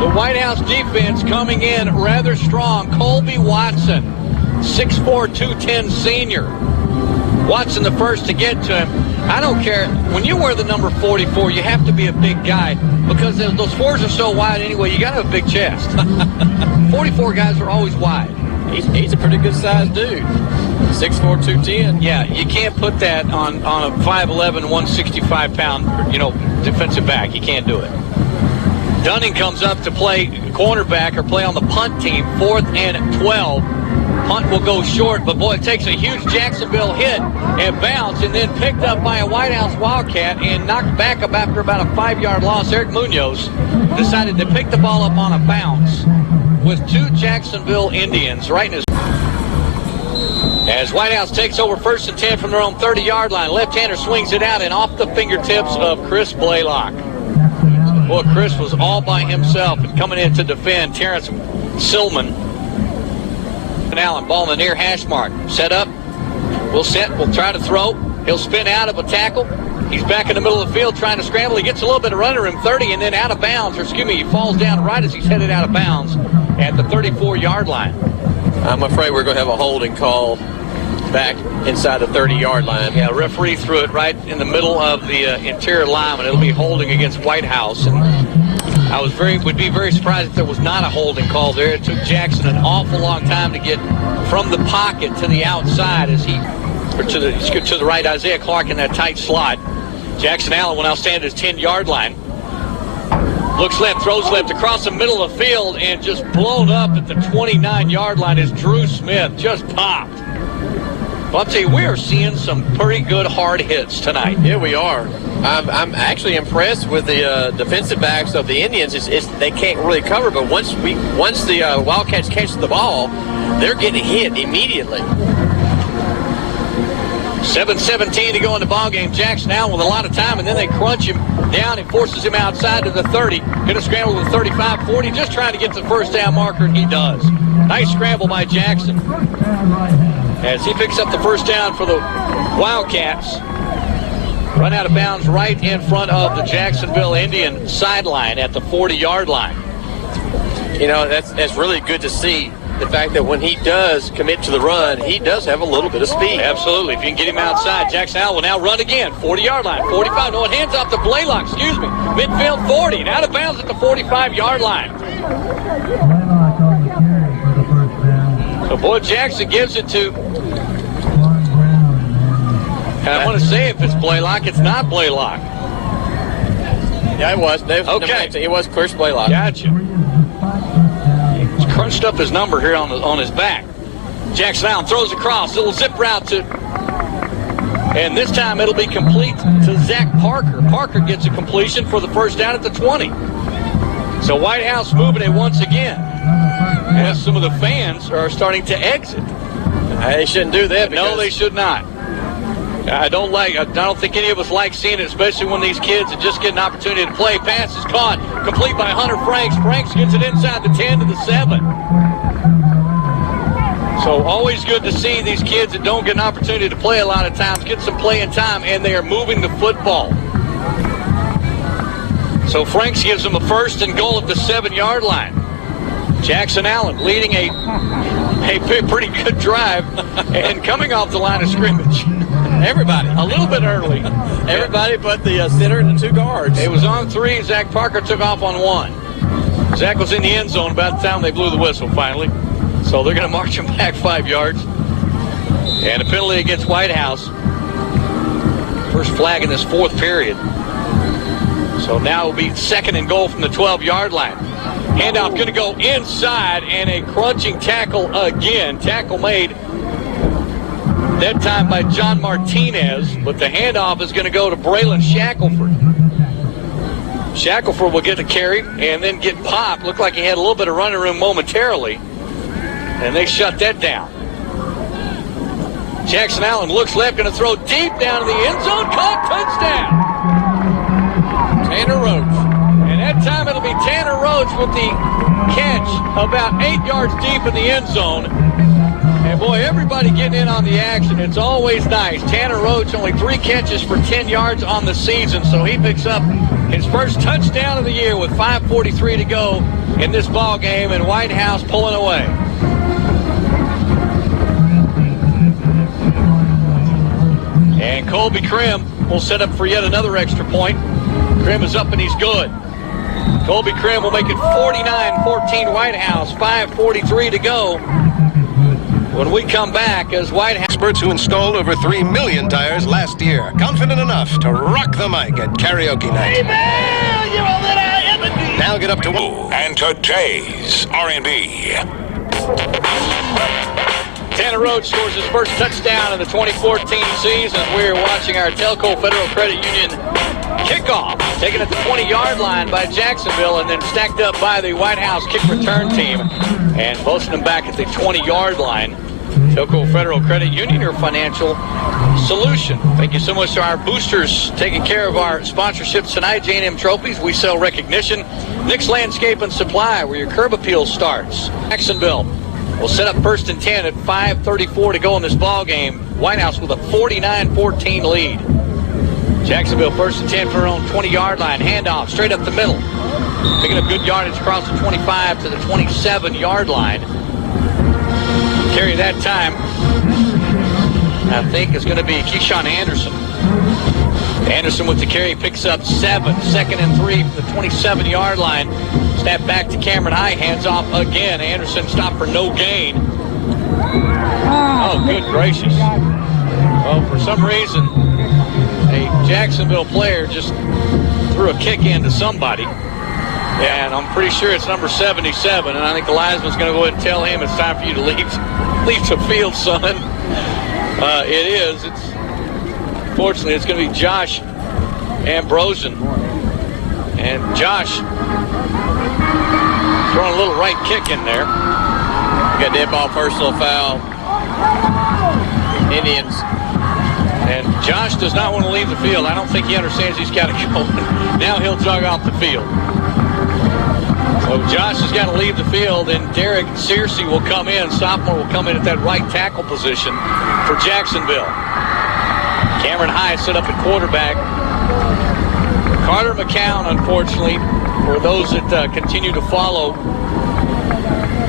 The Whitehouse defense coming in rather strong. Colby Watson, 6'4", 210 senior. Watson the first to get to him. I don't care. When you wear the number 44, you have to be a big guy because those 4s are so wide anyway. You got to have a big chest. 44 guys are always wide. He's a pretty good-sized dude. 6'4", 210. Yeah, you can't put that on a 5'11", 165-pound, defensive back. You can't do it. Dunning comes up to play cornerback or play on the punt team, 4th and 12. Punt will go short, but boy, it takes a huge Jacksonville hit and bounce, and then picked up by a Whitehouse Wildcat and knocked back up after about a 5-yard loss. Eric Munoz decided to pick the ball up on a bounce with 2 Jacksonville Indians right in his. As Whitehouse takes over 1st and 10 from their own 30-yard line, left-hander swings it out and off the fingertips of Chris Blaylock. Boy, Chris was all by himself and coming in to defend Terrence Silman. And Allen, ball in the near hash mark. Set up. We'll try to throw. He'll spin out of a tackle. He's back in the middle of the field trying to scramble. He gets a little bit of running room, 30, and then out of bounds. He falls down right as he's headed out of bounds at the 34-yard line. I'm afraid we're going to have a holding call back inside the 30-yard line. Yeah, referee threw it right in the middle of the interior line, and it'll be holding against Whitehouse. And I would be very surprised if there was not a holding call there. It took Jackson an awful long time to get from the pocket to the outside to the right. Isaiah Clark in that tight slot. Jackson Allen will now stand at his 10-yard line. Looks left, throws left across the middle of the field, and just blown up at the 29-yard line as Drew Smith just popped. Well, I'll tell you, we are seeing some pretty good hard hits tonight. Yeah, we are. I'm actually impressed with the defensive backs of the Indians. They can't really cover, but once the Wildcats catch the ball, they're getting hit immediately. 7:17 to go in the ballgame. Jackson Allen with a lot of time, and then they crunch him down and forces him outside to the 30. Going to scramble to the 35, 40, just trying to get to the first down marker, and he does. Nice scramble by Jackson as he picks up the first down for the Wildcats. Run out of bounds right in front of the Jacksonville Indian sideline at the 40-yard line. That's really good to see. The fact that when he does commit to the run, he does have a little bit of speed. Absolutely. If you can get him outside, Jackson Allen will now run again. 40-yard line, 45. No, it hands off to Blaylock, midfield 40, and out of bounds at the 45-yard line. So, boy, Jackson gives it to, and I want to say if it's Blaylock, it's not Blaylock. Yeah, it was. Okay. It was Chris Blaylock. Gotcha. Crunched up his number here on his back. Jackson Allen throws across. Little zip route and this time it'll be complete to Zach Parker. Parker gets a completion for the first down at the 20. So Whitehouse moving it once again. As some of the fans are starting to exit. They shouldn't do that. No, they should not. I don't think any of us like seeing it, especially when these kids are just getting an opportunity to play. Pass is caught, complete by Hunter Franks. Franks gets it inside the 10 to the 7. So always good to see these kids that don't get an opportunity to play a lot of times get some playing time, and they are moving the football. So Franks gives them a first and goal at the 7-yard line. Jackson Allen leading a pretty good drive and coming off the line of scrimmage. Everybody. A little bit early. Everybody but the center and the 2 guards. It was on 3. Zach Parker took off on 1. Zach was in the end zone about the time they blew the whistle finally. So they're going to march him back 5 yards. And a penalty against Whitehouse. First flag in this 4th period. So now it'll be 2nd and goal from the 12-yard line. Handoff going to go inside, and a crunching tackle again. Tackle made that time by John Martinez, but the handoff is going to go to Braylon Shackelford. Shackelford will get the carry and then get popped. Looked like he had a little bit of running room momentarily, and they shut that down. Jackson Allen looks left, going to throw deep down to the end zone. Caught, touchdown. Tanner Roach. And that time it'll be Tanner Roach with the catch about 8 yards deep in the end zone. And boy, everybody getting in on the action. It's always nice. Tanner Roach only 3 catches for 10 yards on the season, so he picks up his first touchdown of the year with 5:43 to go in this ball game, and Whitehouse pulling away. And Colby Krim will set up for yet another extra point. Krim is up and he's good. Colby Krim will make it 49-14 Whitehouse, 5:43 to go. When we come back as Whitehouse... Experts who installed over 3 million tires last year, confident enough to rock the mic at karaoke night. Hey man, you know that I am indeed. Now get up to... And today's R&B. Tanner Roach scores his first touchdown in the 2014 season. We're watching our Telco Federal Credit Union kickoff, taken at the 20-yard line by Jacksonville and then stacked up by the Whitehouse kick return team and posting them back at the 20-yard line. Telco Federal Credit Union, your financial solution. Thank you so much to our boosters taking care of our sponsorships tonight. J&M Trophies, we sell recognition. Nick's Landscape and Supply, where your curb appeal starts. Jacksonville will set up 1st and 10 at 5:34 to go in this ball game. Whitehouse with a 49-14 lead. Jacksonville 1st and 10 for their own 20-yard line. Handoff straight up the middle. Picking up good yardage across the 25 to the 27-yard line. Carry that time, I think, is going to be Keyshawn Anderson. Anderson with the carry picks up 7. 2nd and 3 from the 27-yard line. Snap back to Cameron High. Hands off again. Anderson stopped for no gain. Oh, good gracious. Well, for some reason, a Jacksonville player just threw a kick into somebody. And I'm pretty sure it's number 77. And I think the linesman's going to go ahead and tell him it's time for you to leave the field, son. It is. Fortunately, it's going to be Josh Ambrosian. And Josh throwing a little right kick in there. Got dead ball, personal foul. Indians. And Josh does not want to leave the field. I don't think he understands he's got to go. Now he'll jog off the field. So Josh has got to leave the field, and Derek Searcy will come in. Sophomore will come in at that right tackle position for Jacksonville. Cameron High set up at quarterback. Carter McCown, unfortunately, for those that continue to follow,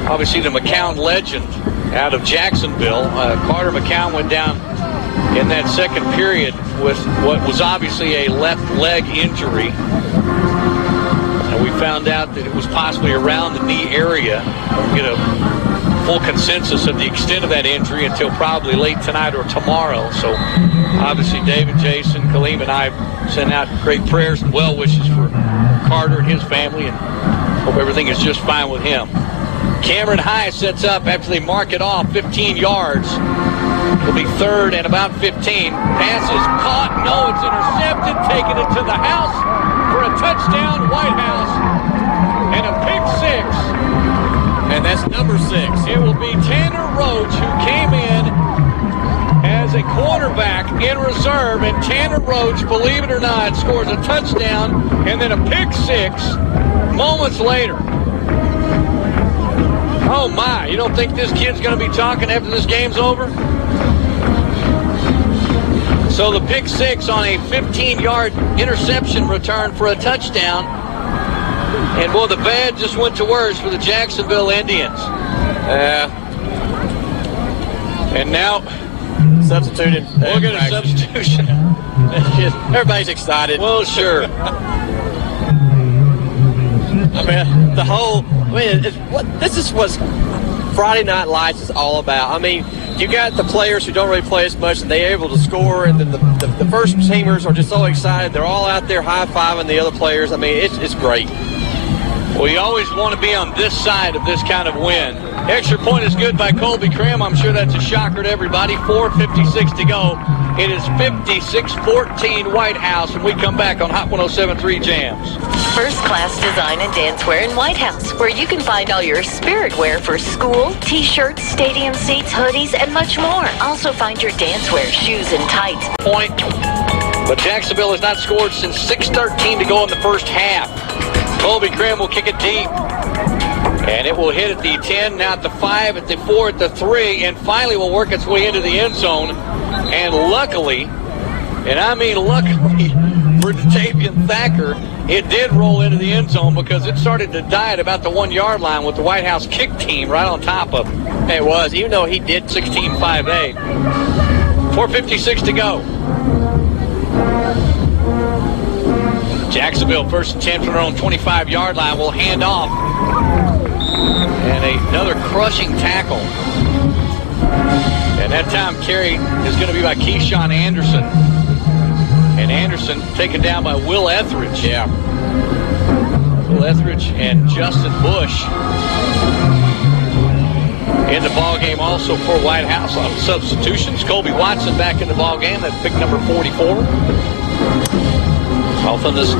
obviously the McCown legend out of Jacksonville. Carter McCown went down in that 2nd period with what was obviously a left leg injury. And we found out that it was possibly around the knee area. We'll get a full consensus of the extent of that injury until probably late tonight or tomorrow. So obviously David, Jason, Kaleem, and I send out great prayers and well wishes for Carter and his family, and hope everything is just fine with him. Cameron High sets up after they mark it off 15 yards. It'll be 3rd and about 15. Pass is caught. No, it's intercepted. Taking it to the house for a touchdown, Whitehouse. And a pick 6. And that's number 6. It will be Tanner Roach, who came in as a quarterback in reserve. And Tanner Roach, believe it or not, scores a touchdown and then a pick 6 moments later. Oh, my. You don't think this kid's going to be talking after this game's over? So the pick 6 on a 15-yard interception return for a touchdown. And, boy, the bad just went to worse for the Jacksonville Indians. And now Substituting. We'll get a substitution. Everybody's excited. Well, sure. This is what Friday Night Lights is all about. I mean, you got the players who don't really play as much, and they're able to score, and then the first teamers are just so excited. They're all out there high-fiving the other players. I mean, it's great. Well, you always want to be on this side of this kind of win. Extra point is good by Colby Cram. I'm sure that's a shocker to everybody. 4:56 to go. It is 56-14 Whitehouse, and we come back on Hot 107.3 Jams. First-class design and dancewear in Whitehouse, where you can find all your spirit wear for school, T-shirts, stadium seats, hoodies, and much more. Also find your dancewear, shoes, and tights. Point, but Jacksonville has not scored since 6:13 to go in the first half. Colby Cram will kick it deep, and it will hit at the 10, now at the 5, at the 4, at the 3, and finally will work its way into the end zone. And luckily, and I mean luckily, for Davian Thacker, it did roll into the end zone because it started to die at about the 1-yard line with the Whitehouse kick team right on top of him. It was, even though he did 16-5A. 4:56 to go. Jacksonville first and 10 from their own 25-yard line will hand off. And another crushing tackle. And that time carry is going to be by Keyshawn Anderson. And Anderson taken down by Will Etheridge. Yeah. Will Etheridge and Justin Bush in the ball game also for Whitehouse on substitutions. Colby Watson back in the ball game. That's pick number 44. Off on this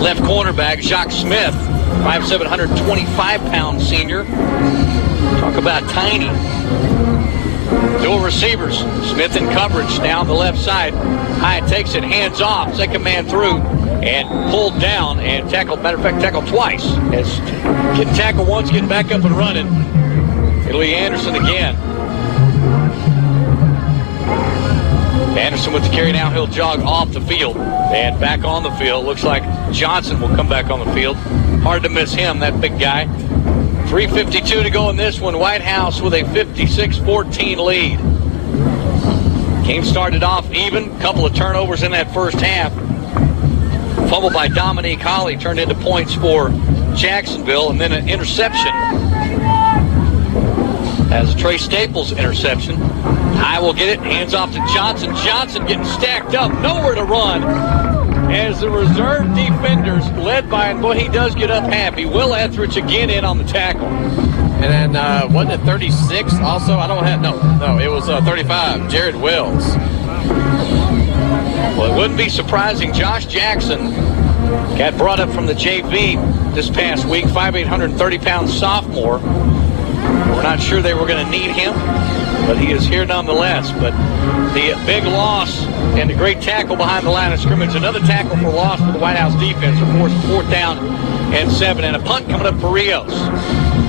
left cornerback, Jacques Smith, 5'7", 125-pound senior. Talk about tiny. Dual receivers, Smith in coverage now on the left side. High takes it, hands off, second man through, and pulled down and tackled, matter of fact, tackled twice. As getting tackled once, getting back up and running. It'll be Anderson again. Anderson with the carry now, he'll jog off the field and back on the field. Looks like Johnson will come back on the field. Hard to miss him, that big guy. 3:52 to go in this one. Whitehouse with a 56-14 lead. Game started off even. Couple of turnovers in that first half. Fumble by Dominique Holly turned into points for Jacksonville, and then an interception. As Trey Staples interception. High will get it, hands off to Johnson. Johnson getting stacked up, nowhere to run. As the reserve defenders led by, and boy, he does get up happy. Will Etheridge again in on the tackle. And then wasn't it 36 also? I don't have, no, it was 35, Jared Wells. Well, it wouldn't be surprising. Josh Jackson got brought up from the JV this past week, 5'8", 130-pound sophomore. We're not sure they were going to need him, but he is here nonetheless. But the big loss and the great tackle behind the line of scrimmage, another tackle for loss for the Whitehouse defense, of course, 4th down and 7, and a punt coming up for Rios.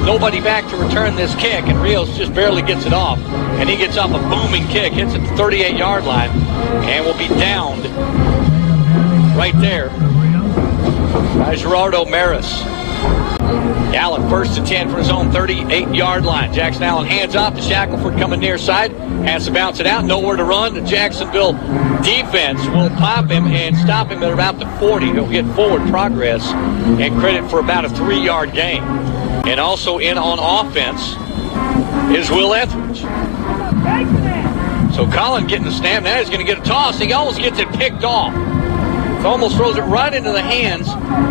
Nobody back to return this kick, and Rios just barely gets it off, and he gets off a booming kick, hits at the 38-yard line, and will be downed right there by Gerardo Maris. Allen 1st and 10 from his own 38-yard line. Jackson Allen hands off to Shackelford coming near side. Has to bounce it out. Nowhere to run. The Jacksonville defense will pop him and stop him at about the 40. He'll get forward progress and credit for about a 3-yard gain. And also in on offense is Will Etheridge. So Colin getting the snap. Now he's going to get a toss. He almost gets it picked off. Almost throws it right into the hands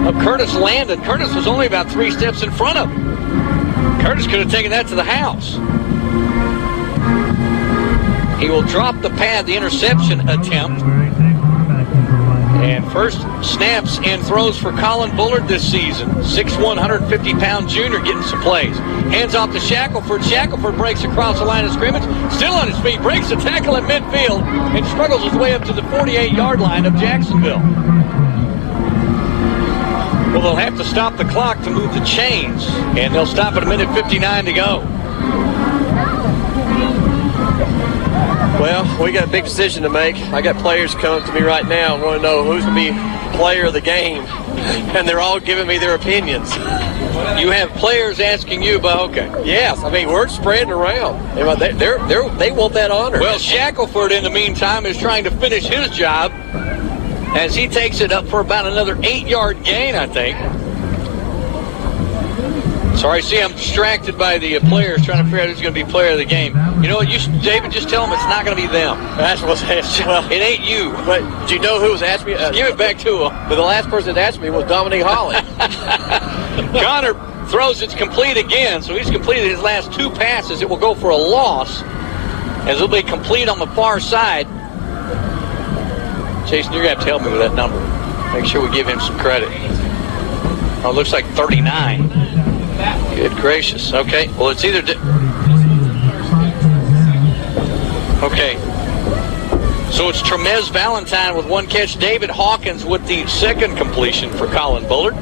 of Curtis Landon. Curtis was only about 3 steps in front of him. Curtis could have taken that to the house. He will drop the pad, the interception attempt. And first snaps and throws for Colin Bullard this season. 6'1", 150-pound junior getting some plays. Hands off to Shackelford. Shackelford breaks across the line of scrimmage. Still on his feet. Breaks the tackle at midfield and struggles his way up to the 48-yard line of Jacksonville. Well, they'll have to stop the clock to move the chains. And they'll stop at 1:59 to go. Well, we got a big decision to make. I got players coming to me right now and want to know who's going to be player of the game, and they're all giving me their opinions. You have players asking you about, okay. Yes, I mean, word's spreading around. They want that honor. Well, Shackelford, in the meantime, is trying to finish his job as he takes it up for about another 8-yard gain, I think. Sorry, see, I'm distracted by the players trying to figure out who's going to be player of the game. You know what, David, just tell them it's not going to be them. That's what's asked. Well, it ain't you. But do you know who was asking me? Give it back to him. But the last person that asked me was Dominique Holly. Connor throws it's complete again, so he's completed his last 2 passes. It will go for a loss as it'll be complete on the far side. Jason, you're going to have to help me with that number. Make sure we give him some credit. Oh, it looks like 39. Good gracious. Okay, well, it's either... Okay. So it's Tremez Valentine with 1 catch. David Hawkins with the second completion for Colin Bullard.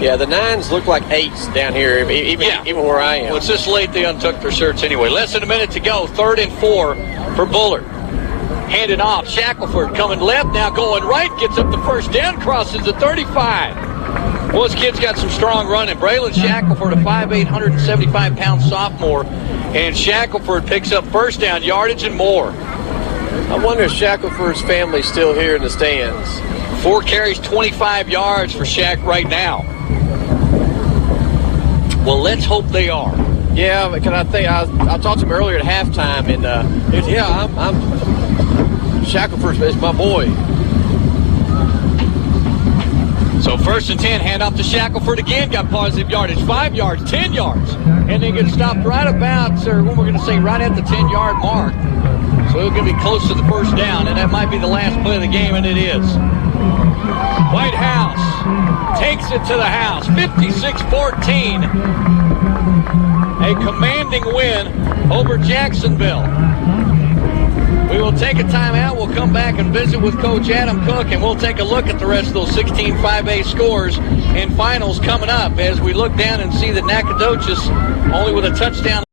Yeah, the 9s look like 8s down here, even where I am. Well, it's this late they untucked their shirts anyway. Less than a minute to go. 3rd and 4 for Bullard. Handed off. Shackelford coming left, now going right. Gets up the first down, crosses the 35. Well, this kid's got some strong running. Braylon Shackelford, a 5'8", 175-pound sophomore. And Shackelford picks up first down yardage and more. I wonder if Shackelford's family's still here in the stands. 4 carries, 25 yards for Shaq right now. Well, let's hope they are. Yeah, because I talked to him earlier at halftime, and Shackelford is my boy. So 1st and 10, hand off to Shackelford again. Got positive yardage, 5 yards, 10 yards. And they get stopped right about, or what we're going to say, right at the 10-yard mark. So it's going to be close to the first down, and that might be the last play of the game, and it is. Whitehouse takes it to the house, 56-14. A commanding win over Jacksonville. We will take a timeout. We'll come back and visit with Coach Adam Cook, and we'll take a look at the rest of those 16 5A scores and finals coming up as we look down and see that Nacogdoches only with a touchdown.